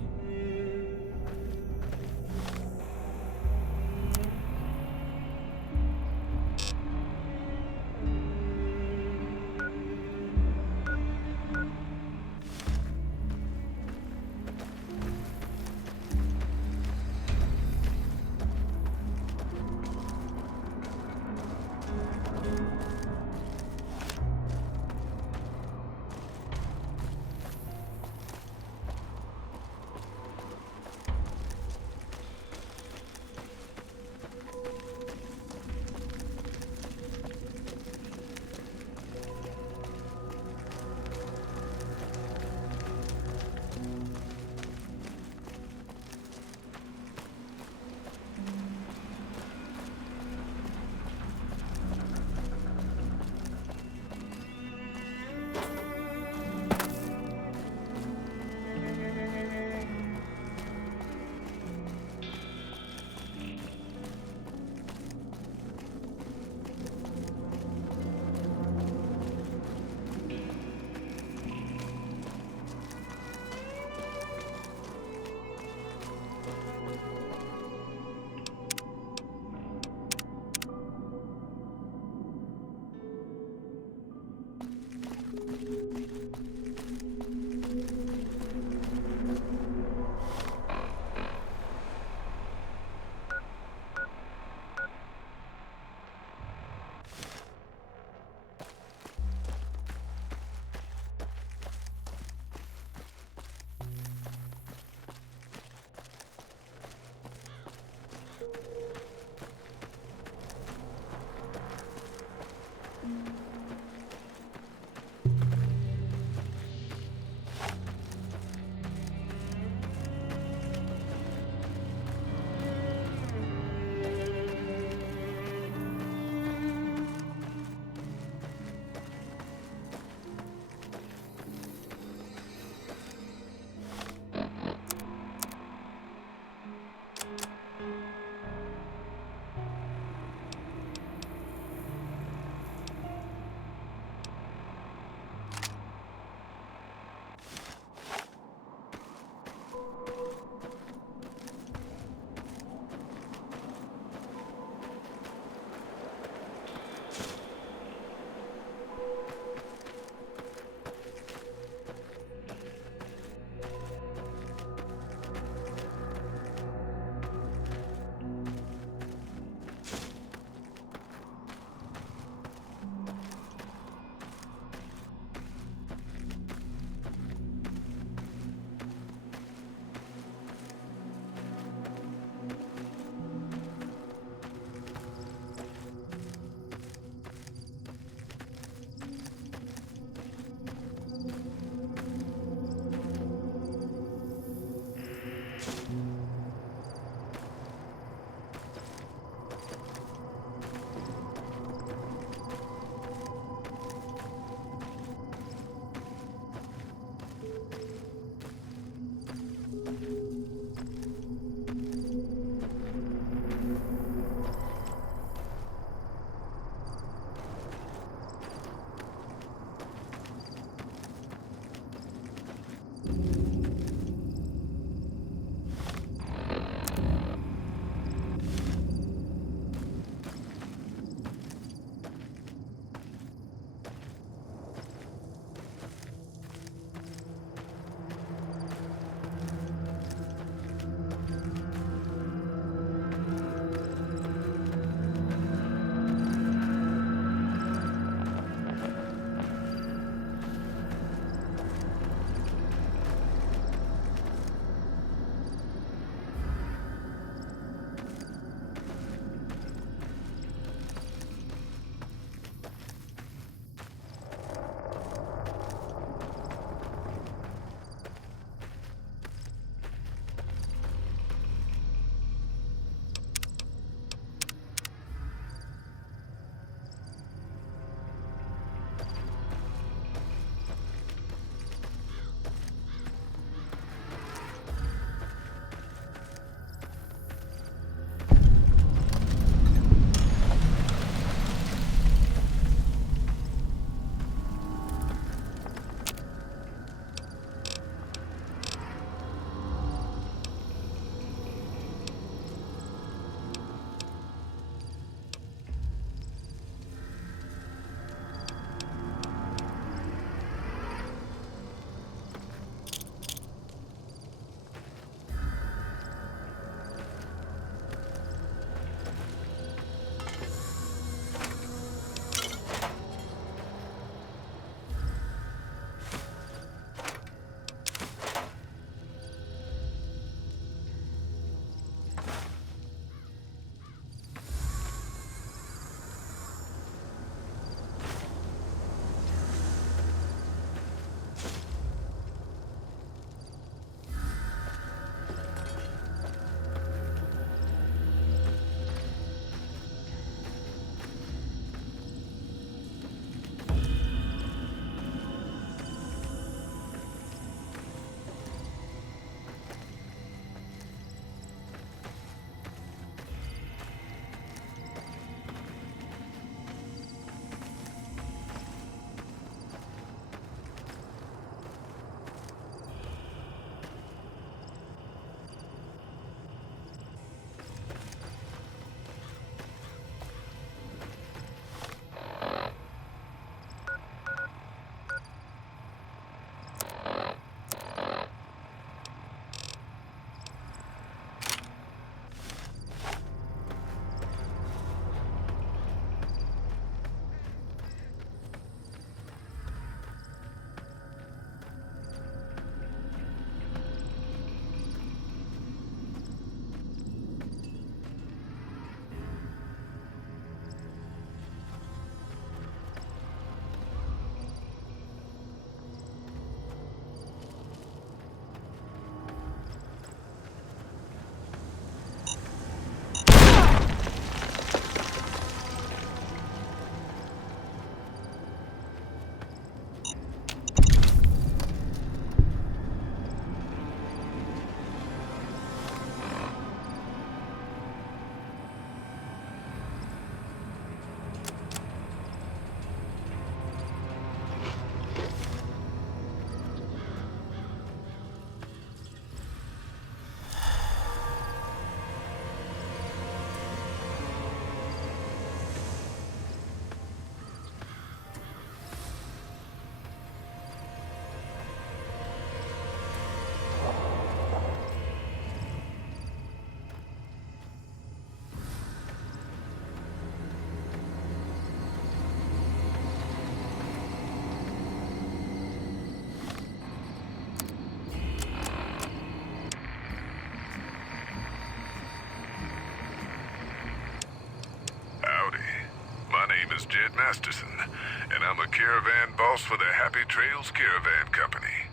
Trails Caravan Company.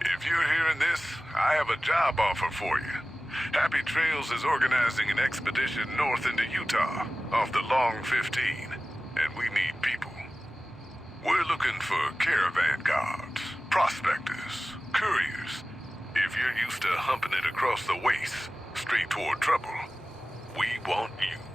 If you're hearing this, I have a job offer for you. Happy Trails is organizing an expedition north into Utah, off the Long 15, and we need people. We're looking for caravan guards, prospectors, couriers. If you're used to humping it across the waste, straight toward trouble, we want you.